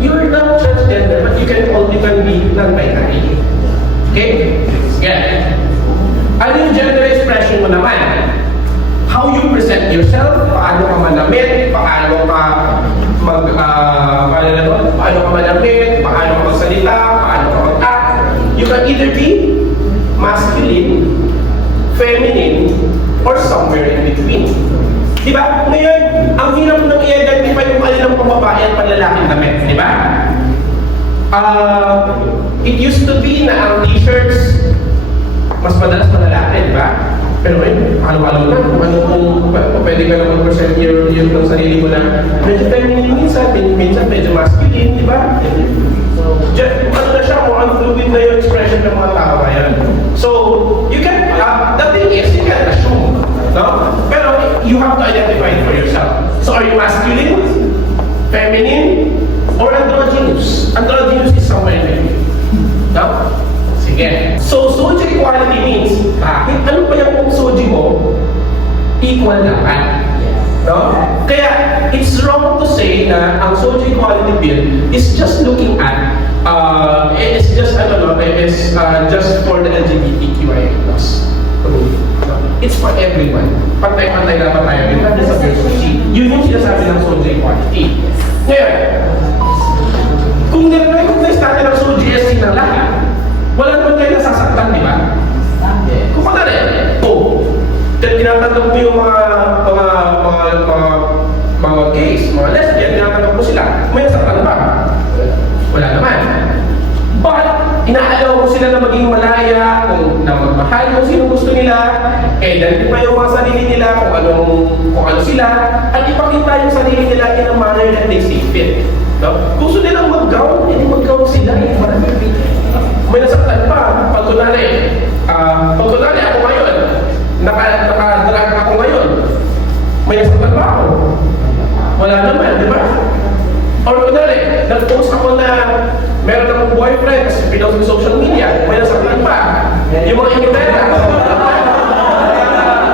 You're not transgender, but you can be non-binary. Okay? Yeah. Ano yung gender expression mo naman? How you present yourself, paano ka manamit, paano ka manamit, paano ka magsalita, paano ka mag-act. You can either be masculine, feminine, or somewhere in between. Diba? Ngayon, ang hirap nang i-identify kung alin ang pambabae at panlalaking damit. Diba? It used to be na ang t-shirts mas madalas na lalaki, diba? Pero ngayon, alam na kung pwede ka na mag-present yung sarili mo na medyo feminine minsan medyo masculine, di ba? Ano na siya, kung fluid na yung expression ng mga tao ngayon. So, you can, the thing is, you can assume, no? Pero you have to identify it for yourself. So, are you masculine, feminine, or androgynous? Androgynous is somewhere in between. No? Sige. So, Soji equality means, bakit ano pa yung Soji mo? Equal naman. No? Kaya, it's wrong to say na ang Soji equality bill is just looking at, it's just, just for the LGBTQIA+. It's for everyone. Pantay-pantay dapat tayo. Regardless of your Soji. Yun yung sinasabi ng Soji equality. Ngayon, kung nire-recognize natin ang Soji as ng lahat, wala naman kayo nasasaktan, di ba? Kung pala rin, tinatanggap mo yung mga gays, mga lesbian, tinatanggap mo sila, may nasaktan ba? Wala naman. But, inaalaw mo sila na maging malaya, na magmahal kung sino gusto nila, identify yung mga sarili nila, kung ano sila, at ipakita yung sarili nila in a manner that they see fit. No? Kung gusto nilang mag-gown, hindi mag-gown sila. May nasaktan pa. Pag kunwari ako ngayon, naka-drag ako ngayon, may nasaktan pa ako. Wala naman, di ba? Or kunwari, nag-post ako na meron akong boyfriend kasi pinost sa social media, may nasaktan pa. Yung mga inibeta.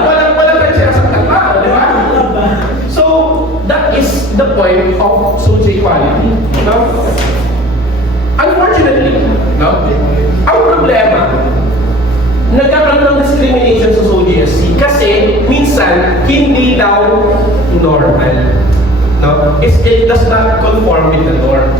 Walang nagsasaktan pa ako, di ba? So, that is the point of social equality. No? Unfortunately, no? Ang problema, nagkakaroon ng discrimination sa SOGSC kasi minsan hindi daw normal. No? It does not conform with the norm.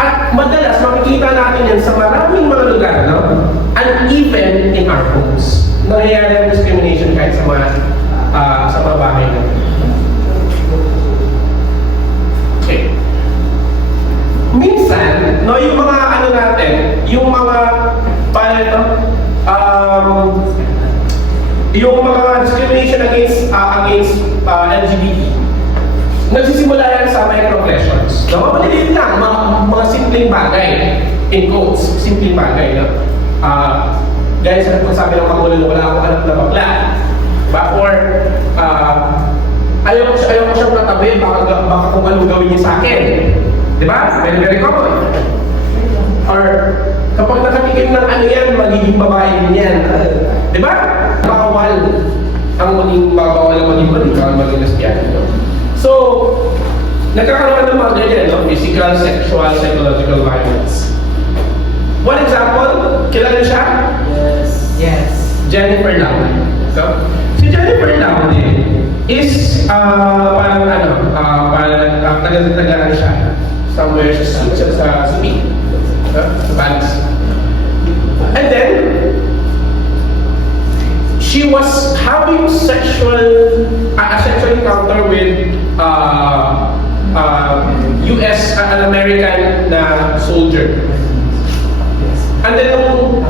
At madalas makikita natin yan sa maraming mga lugar, no? And even in our homes. Nangyayari ang discrimination kahit sa mga bahay natin. Okay. Minsan, no, yung mga yung mga discrimination against LGBT, nagsisimula yan sa microaggressions. No, maliliit lang, mga simpleng bagay, in quotes, simpleng bagay, no? Gaya sa sabi ng kamulo na wala akong anak na bakla. Or, ayaw ko siyang katabi, baka kung anong gawin niya sa akin. Diba? Very, very common. Or, kapag nakatikim ng ano yan, magiging babae din yan. Diba? Bawal ang maging maging lesbian. So, nagkakaroon ng mga ganyan, no? Physical, sexual, psychological violence. One example, kilala siya? Yes. Jennifer Lawley. So, si Jennifer Lawley is parang taga siya somewhere sa Spain, sa Paris. a sexual encounter with US, an American na soldier. And then,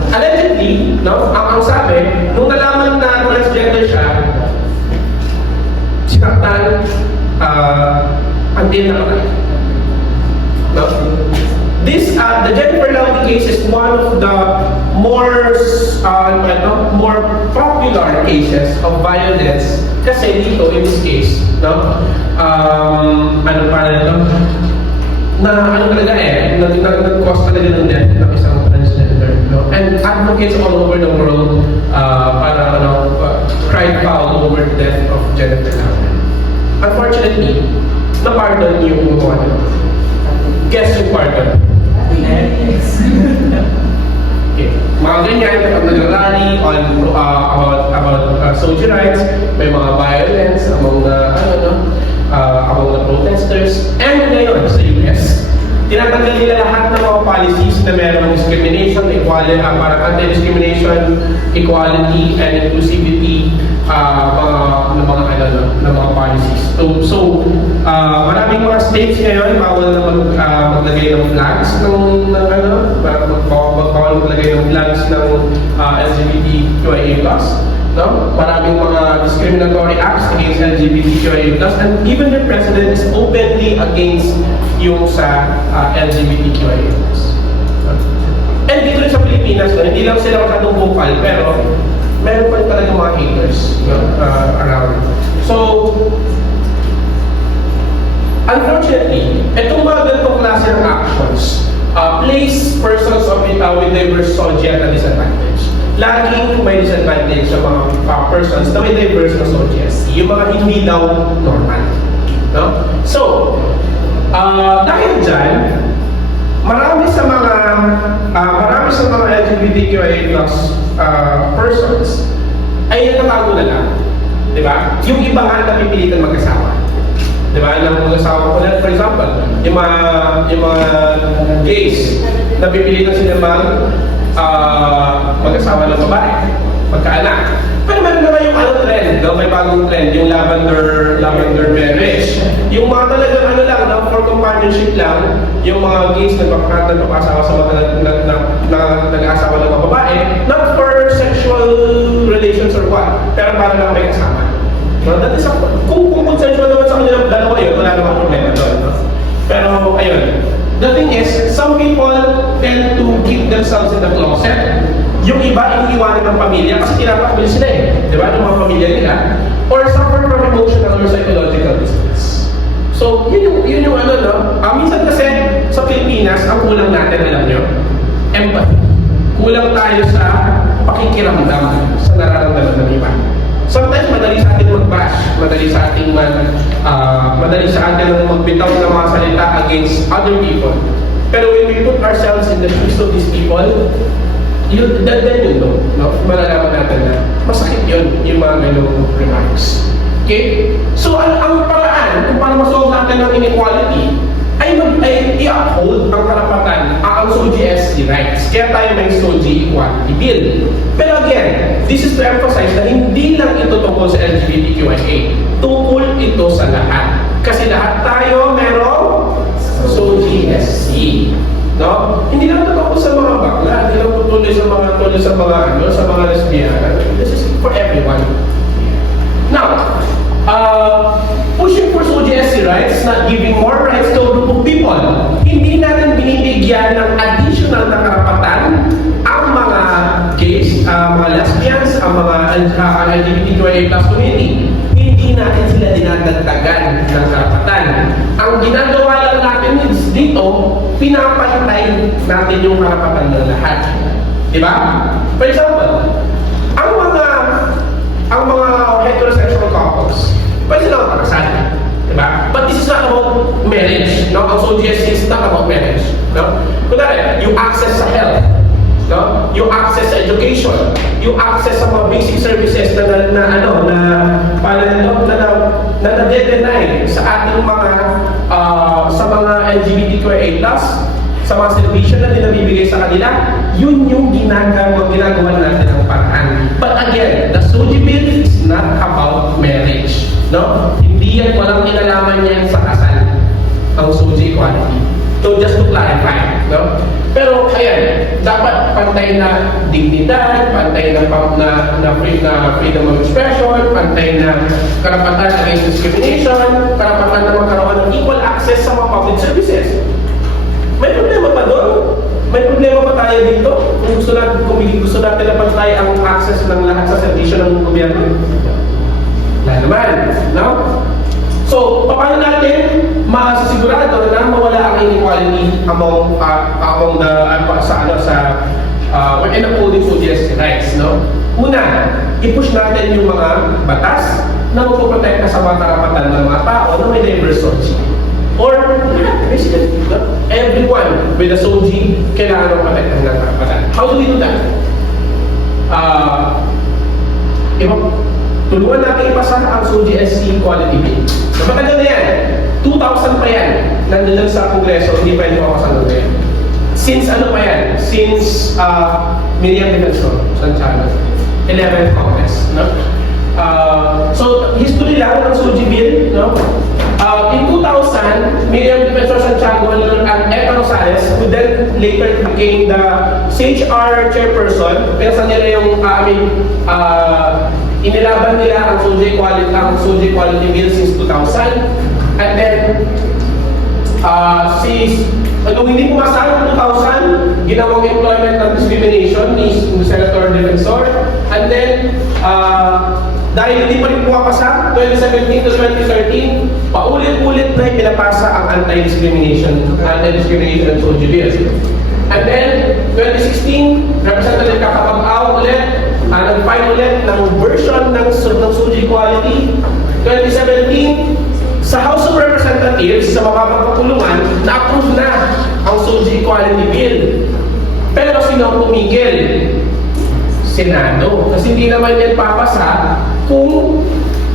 allegedly, no, ang sabi, nung nalaman na transgender siya, sinaktan, until namatay. No? The Jennifer Laudy case is one of the more popular cases of violence kasi dito in this case, no? Nag-cause talaga ng death ng isang transgender, no? And advocates all over the world cried foul over the death of Jennifer Laudy. Unfortunately, na-pardon yung one. Guess who pardon? Okay. Mga ganyan, kapag nag-rally about soldier rights, may mga violence among the protesters. And ngayon sa US, tinatanggal nila lahat ng mga policies na merong discrimination, equality, parang anti-discrimination, equality, and inclusivity, mga policies. So maraming mga states ngayon bawal na maglagay ng flags bawal maglagay ng flags ng LGBTQIA+. No? Maraming mga discriminatory acts against LGBTQIA+, and even the president is openly against yung sa LGBTQIA+. And dito rin sa Pilipinas, hindi lang sila masyadong vocal, pero meron pa rin talaga mga haters around. So, unfortunately, itong mga ganitong klase ng actions place persons with diverse SOGI at a disadvantage. Laging may disadvantage sa mga persons na may diverse na SOGI, yung mga hindi daw normal. No? So, dahil dyan, marami sa mga LGBTQIA+ persons ay natatago na lang. Diba? Yung iba nga napipilitan mag-asawa. Diba? Nang mag-asawa ko na, for example, yung mga gays, napipilitan sila mag-asawa ng babae, magkaanak. Pero meron naman yung trend, no? May bagong trend, yung lavender marriage. Yung mga talagang for companionship lang, yung mga gays na nagpapakasawa sa mga nag-aasawa ng mga babae, not for sexual relations or what, pero para lang may kasama. No? That is kung consensual naman sa kanilang dalawa yun, wala namang problema doon. No? Pero ayun, the thing is, some people tend to keep themselves in the closet. Yung iba, iniiwanan ng pamilya kasi tinapakbil sila Di ba? Yung mga pamilya nila. Or suffer from emotional or psychological distress. So, yun yung minsan kasi sa Pilipinas, ang kulang natin, alam nyo, empathy. Kulang tayo sa pakikiramdam sa nararamdaman ng iba. Sometimes, madali sa atin mag-bash, madali sa atin magbitaw ng mga salita against other people. Pero when we put ourselves in the shoes of these people, malalaman natin na masakit yun, yung mga ganong remarks. Okay? So, ang paraan kung para masolve natin ng inequality ay i-uphold ang karapatan, ang SOGI rights. Kaya tayo may SOGI Equality Bill. Pero again, this is to emphasize na hindi lang ito tungkol sa LGBTQIA. Tungkol ito sa lahat. Kasi lahat tayo merong SOGI SC. No? Hindi lang tungkol sa mga bakla, hindi lang tuloy sa mga lesbiana. This is for everyone. Now, pushing for SOGI rights, not giving more rights to a group of people. Hindi natin binibigyan ng additional na karapatan ang mga gays, mga lesbians, ang mga LGBTQIA+ community. Hindi natin sila dinadagdagan ng karapatan. Ang ginagawa lang natin dito, pinapantay natin yung karapatan ng lahat. Diba? For example, ang mga heterosexual couples, pwede sila magpakasal. Diba? But this is not about marriage. No? Ang SOGI is not about marriage. No? Kunwari, yung access sa health, no? Yung access sa education, yung access sa mga basic services na na-deny sa ating sa mga LGBTQIA+, sa mga servisyo na dinabibigay sa kanila, yun yung ginagawa natin ng paraan. But again, the SOGI bill is not about No? Hindi yan, walang kinalaman yan sa kasal, ang SOGIE equality. So just to clarify, no? Pero ayan, dapat pantay na dignidad, pantay na freedom of expression, pantay na karapatan against discrimination, karapatan na magkaroon ng equal access sa mga public services. May problema pa doon? May problema pa tayo dito? Kung gusto natin na pantay ang access ng lahat sa serbisyo ng gobyerno? Wala naman, no? So, paano natin masisigurado na mawala ang inequality among when upholding SOGIE rights, no? Una, i-push natin yung mga batas na magpoprotekta sa mga karapatan ng mga tao na may diverse SOGIE. Or, basically, no? Everyone with a SOGIE kailangan maprotektahan ng karapatan. How do we do that? Tulungan natin ipasa ang SOGIE SC Equality Bill. So, matagal na yan. 2000 pa yan. Nandun sa Kongreso, hindi pa yung makasagot yan. Since ano pa yan? Since Miriam Defensor, Santiago, 11th Congress. No? So, history lang ng SOGIE Bill. No? In 2000, Miriam Defensor Santiago and Etta Rosales, who then later became the SAGE-R chairperson, pinasa nila yung, inilaban nila ang SOGIE Equality Bill since 2000. And then, nung hindi pumasa ng 2000, ginawang employment ng discrimination ni Senator Defensor. And then, dahil hindi pa rin pumapasa, 2017 to 2013, paulit-ulit na pinapasa ang anti-discrimination and SOGIE Bill. And then, 2016, Representative Kakapag-Aw ulit, nag-file ulit ng version ng SOGIE Equality. 2017, sa House of Representatives, sa mababang kapulungan, na-approve na ang SOGIE Equality Bill. Pero sino ang tumigil? Senado. Kasi hindi naman yan papasa kung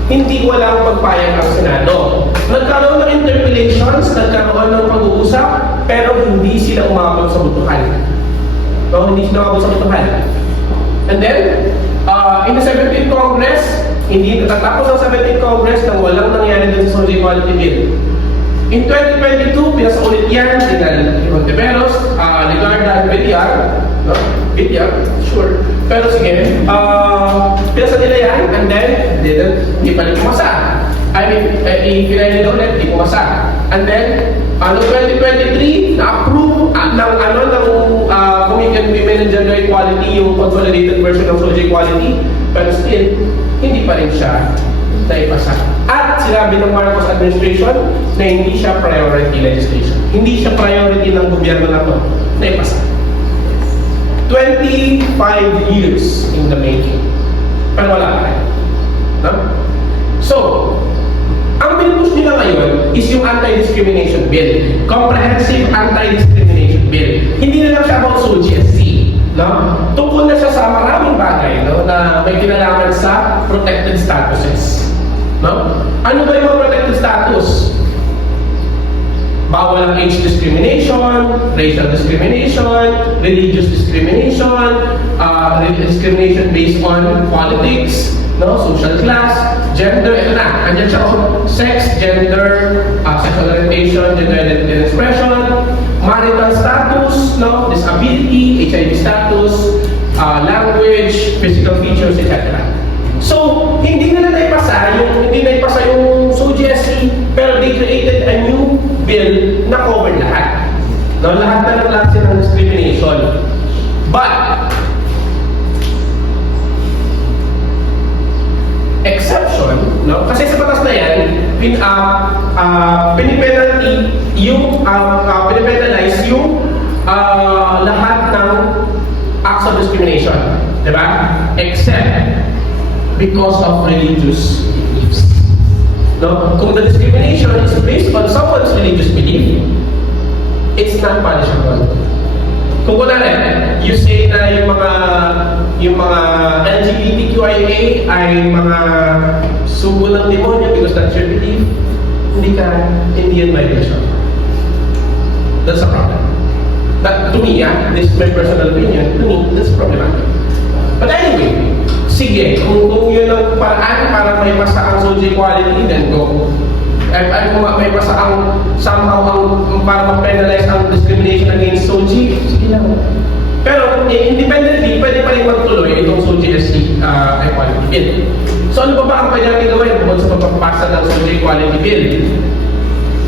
hindi walang pagpayag ang Senado. Nagkaroon ng interpellations, nagkaroon ng pag-uusap, pero hindi sila umabot sa butuhan. No, hindi sila umabot sa butuhan. And then, in the 17th Congress, hindi natatapos ang 17th Congress nang walang nangyari din sa SOGIE Equality Bill. In 2022, pinasa ulit yan, Ontiveros, Ligarda, Villar, no? Villar, sure. Pero sige, pinasa nila yan, and then, hindi pa rin pumasa. I mean, pinay nila ulit, hindi pumasa. And then, noong 2023, na-approve ng Committee on Women and Gender Equality, yung consolidated version ng SOGIE Equality, pero still, hindi pa rin siya naipasa. At sinabi ng Marcos administration na hindi siya priority legislation. Hindi siya priority ng gobyerno na ito na ipasa. 25 years in the making. Pero wala pa rin. No? So, ang pinupush nila ngayon is yung anti-discrimination bill. Comprehensive anti-discrimination bill. Hindi na lang siya about SOGIE SC. No? Tungkol na siya sa maraming bagay, no, na may kinalaman sa protected statuses. No? Ano ba yung mga protected status? Bawal ang age discrimination, racial discrimination, religious discrimination, discrimination based on politics, no, social class, gender, ito na, andyan siya, sex, gender, sexual orientation, gender identity and expression, marital status, no, disability, HIV status, language, physical features, etc. So, hindi na naipasa yung SOGIE SC, pero they created a new bill na cover lahat. No, lahat na ng klase ng discrimination. But, exception, no? Kasi sa batas na yan, pinipenalize yung lahat ng acts of discrimination. Diba? Except because of religious beliefs. No? Kung the discrimination is based on someone's religious belief, it's not punishable. Kung kunwari, you say na yung mga LGBTQIA ay mga sugo ng demonyo because that's your belief, hindi yan violation. That's a problem. That, to me, this is my personal opinion, to me, that's problematic. But anyway, sige, kung yun ang paraan para may pasa ang social equality, then go. At kung may pasa ang somehow para ma-penalize ang discrimination against SOGI, sige lang. Pero independently, pwede pa rin magtuloy itong SOGI Equality Bill. So ano ba ang pwede natin gawin bukod sa pagpapasa ng SOGI Equality Bill?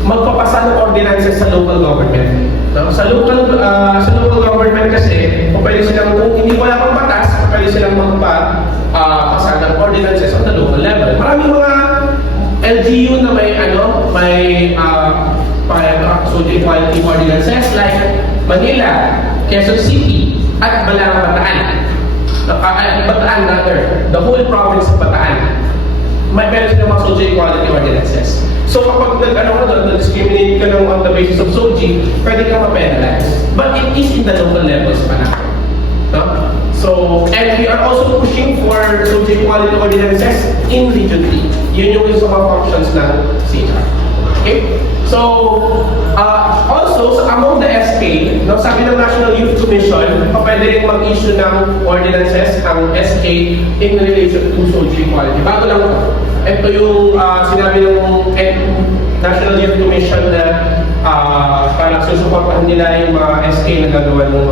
Magpapasa ng ordinances sa local government. No? Sa local government kasi, pwede silang, kung hindi wala pang batas, pwede silang magpapasa ng ordinances on the local level. Maraming mga LGU na may SOGI Equality Ordinances like Manila, Quezon City, at Bataan. Bataan rather, the whole province of Bataan. May meron silang mga SOGI Equality Ordinances. So kapag nag-discriminate ka on the basis of SOGI, pwede ka ma-penalize. But it is in the local levels pa na. No? So, and we are also pushing for SOGI Equality Ordinances in Region 3. Yun yung isa mga functions ng CHR. Okay? So, also, among the SK, no, sabi ng National Youth Commission, pwede rin mag-issue ng ordinances ang SK in relation to SOGI Equality. Bago lang ito. Ito yung sinabi ng National Youth Commission na parang susuportahan nila yung mga SK na gagawa ng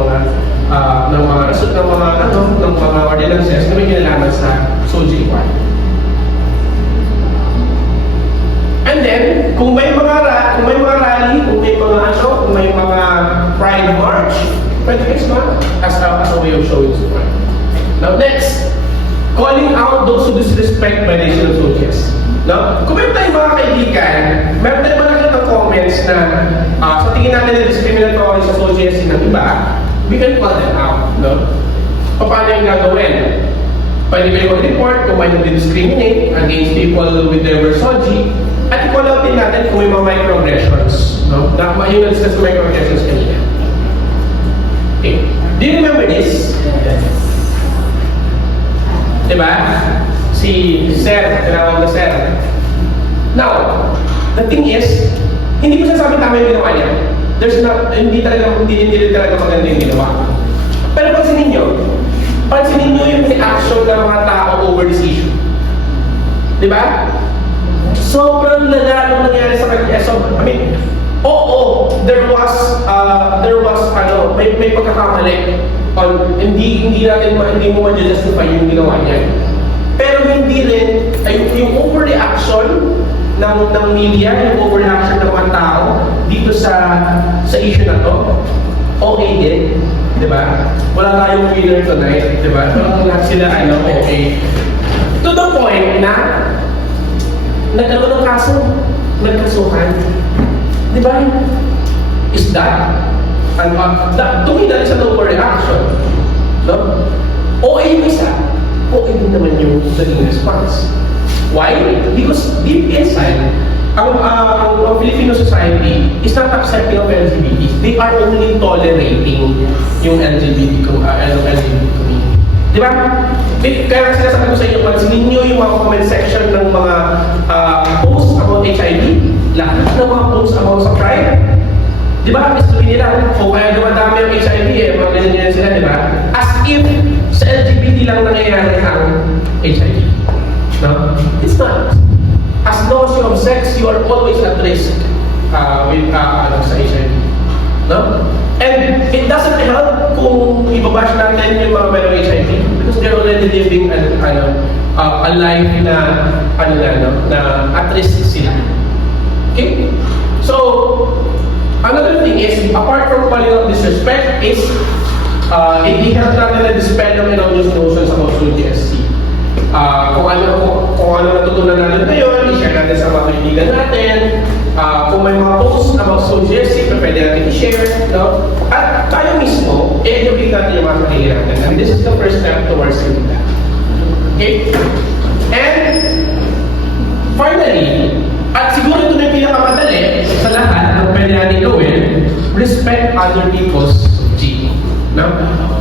mga ordinances na may kinalaman sa SOGI Equality. And then, kung may mga rally, kung may mga Pride March, pwede kayo as a way of showing support. Now next, calling out those who disrespect violation of SOGIES. No? Kung meron tayong mga kaibigan, meron tayong mga comments na sa tingin natin na discriminatory sa SOGIES ng iba, we can call them out. No? Paano yung gagawin? Pwede kayo mag-report kung may nag-discriminate against people with their SOGI, at i-call out din natin kung may mga microaggressions. No? Yung na-discuss sa microaggressions kanina. Okay. Do you remember this? Diba? Si Sir, tinawag na Sir. Now, the thing is, hindi ko sasabi tama yung ginawa niya. Hindi rin talaga maganda yung ginawa. Pero pansinin nyo yung reaction ng mga tao over this issue. Diba? Sobrang lala nung nangyari sa kanya. May pagkakamali on hindi mo ma-justify yung ginawa niya. Pero hindi rin yung overreaction ng media, yung overreaction ng mga tao dito sa issue na to. Okay din, di ba? Wala tayong winner tonight, di ba? Pero lahat sila okay. To the point na nagkaroon ng nagkasuhan. Di ba? Is that? To me, that is an overreaction. No? OA yung isa. OA din naman yung naging response. Why? Because deep inside, ang Filipino society is not accepting of LGBTs. They are only tolerating yung LGBT community. Di ba? Kaya sinasabi ko sa inyo, pansinin nyo yung mga comment section ng mga posts about HIV, lahat ng mga posts about sa Pride. Di ba? Sabi nila, kaya dumadami ang HIV mga ganyan sila, di ba? As if sa LGBT lang nangyayari ang HIV. No? It's not. As long as you have sex, you are always at risk with sa HIV. No? And it doesn't help kung ibabash natin yung mga merong HIV because they're already living a life na at risk sila. Okay? So, another thing is, apart from calling out disrespect, is i-help natin na dispel ng erroneous notions about SOGIES. Kung ano natutunan natin ngayon, i-share natin sa mga kaibigan natin. Kung may mga posts about SOGIES, pwede natin i-share. No? At tayo mismo, i-educate natin yung mga kaibigan natin. And this is the first step towards doing that. Okay? And finally, at siguro ito na yung pinakamadali sa lahat na pwede natin gawin, respect other people's SOGI. No?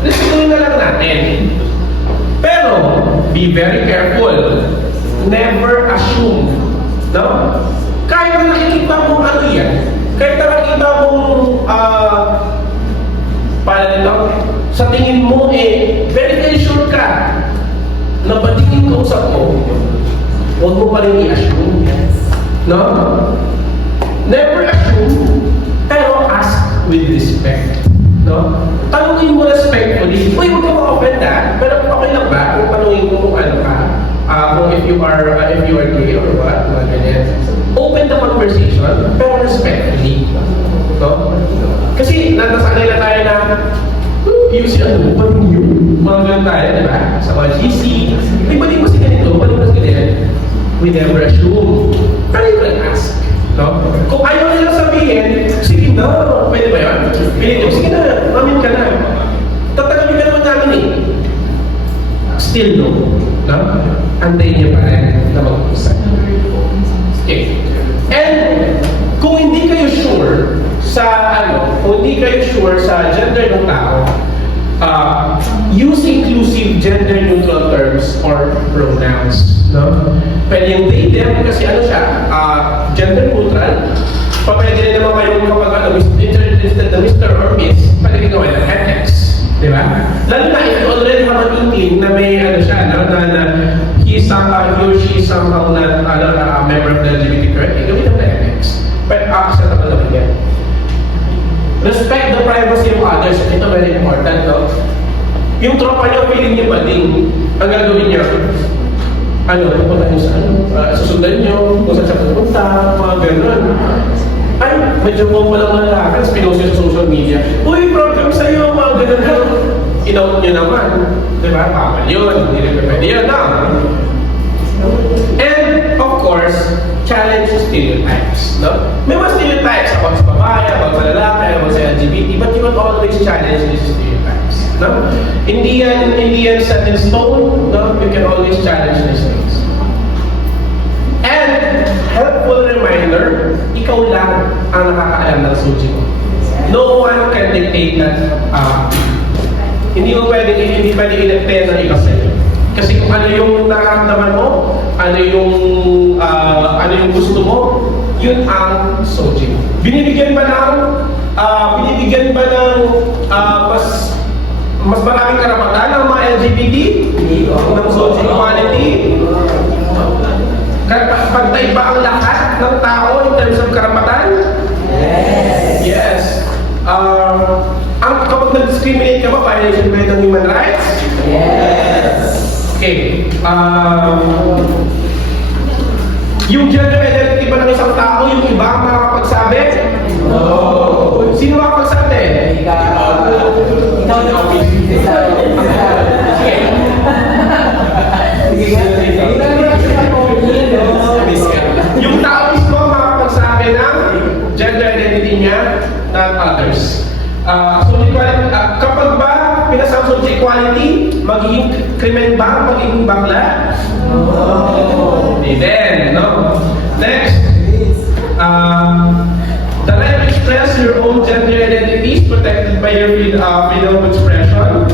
Respetuhin na lang natin. Pero, be very careful. Never assume. No? Kahit na nakikita mong ano yan, kahit na nakikita mong sa tingin mo very very sure ka na huwag mo pa rin i-assume. No? Never assume, pero ask with respect. No? Tanungin mo respectfully, uy, huwag ka ma-offend pero okay lang ba kung tanungin mo kung ano ka? Kung if you are gay or what, mga ganyan. Open the conversation, pero respectfully. No? Kasi natasanay na tayo na yung si ano, paano yun? Mga ganun tayo, di ba? Sa mga GC, may balik mo si ganito, balik mo si ganyan. We never assume. Pero you can ask. No? Kung ayaw nila sabihin, sige na, pwede ba yun? Pwede, sige na, mamin ka na. Tatagamin ka naman namin eh. Still no. No? Antayin niya pa rin na mag-usap. Okay. And kung hindi kayo sure kung hindi kayo sure sa gender ng tao, use inclusive gender neutral terms or pronouns. No? Pwede yung they, them, kasi ano siya, gender neutral. Pwede rin naman kayo kapag instead na Mr. or Miss, pwede rin gawin ng FX. Di ba? Lalo na if you already have an inkling na may ano siya, na he or she is somehow not a member of the LGBT community, gawin ng FX. Pero acceptable naman yan. Respect the privacy of others. Ito very important, no? Yung tropa nyo, feeling nyo bading. Ang gagawin nyo, pupunta nyo sa susundan nyo, kung saan siya pupunta, mga gano'n. Ay, medyo mo walang malalakas, pinost sa social media. Uy, program sa'yo, mga gano'n. In-out nyo naman. Diba? Pamal yun. Hindi rin pwede yun, no? And, of course, challenge stereotypes, no? May mga stereotypes about sa babae, about sa lalaki, about sa LGBT, but you can always challenge these stereotypes, no? Hindi yan set in stone, no? You can always challenge these things. And, helpful reminder, ikaw lang ang nakakaalam ng suji mo. No one can dictate that, hindi pwede i-dictate ng iba sa'yo. Kasi kung ano yung nararamdaman mo, ano yung gusto mo, yun ang soji. Binibigyan ba ng mas maraming karapatan ng mga LGBT? Ng soji equality? Pantay ba ang lahat ng tao in terms of karapatan? Yes. Kapag nag-discriminate ka ba, violation ba ng human rights? Yes. Okay. Yung gender identity ba ng isang tao, yung iba ang makakapagsabi? No. Sino makakapagsabi? Yung tao mismo makakapagsabi ng gender identity niya, not others. So, kapag ba pinasangkot sa equality, magiging krimen ba magiging bakla? No. Then, no? Next, the right to express your own gender identity is protected by your freedom of expression.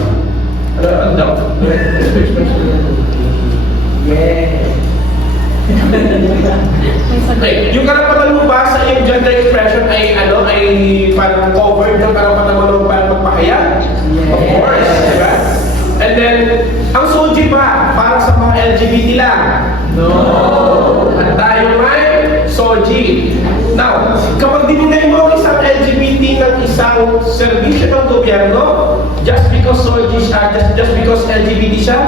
Okay, yung karapatan mo ba sa iyong gender expression ay parang covered ng karapatan mo para magpahayag? Of course, di ba? And then, ang soji ba para sa mga LGBT lang? No. At tayo may soji. Now, kapag dinigay mo ang isang LGBT ng isang serbisyo ng gobyerno, just because soji siya, just because LGBT siya,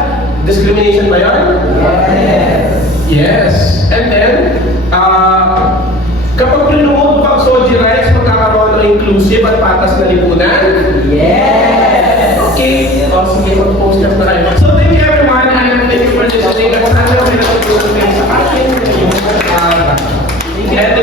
discrimination ba yun? Yes. Yes. And then, kapag pinunod pang soji rights, magkakaroon ng inclusive at patas na lipunan? Yes. Okay. Sige, mag-post na tayo. So, thank you everyone, and thank you for listening. At sana may natutunan kayo sa akin. And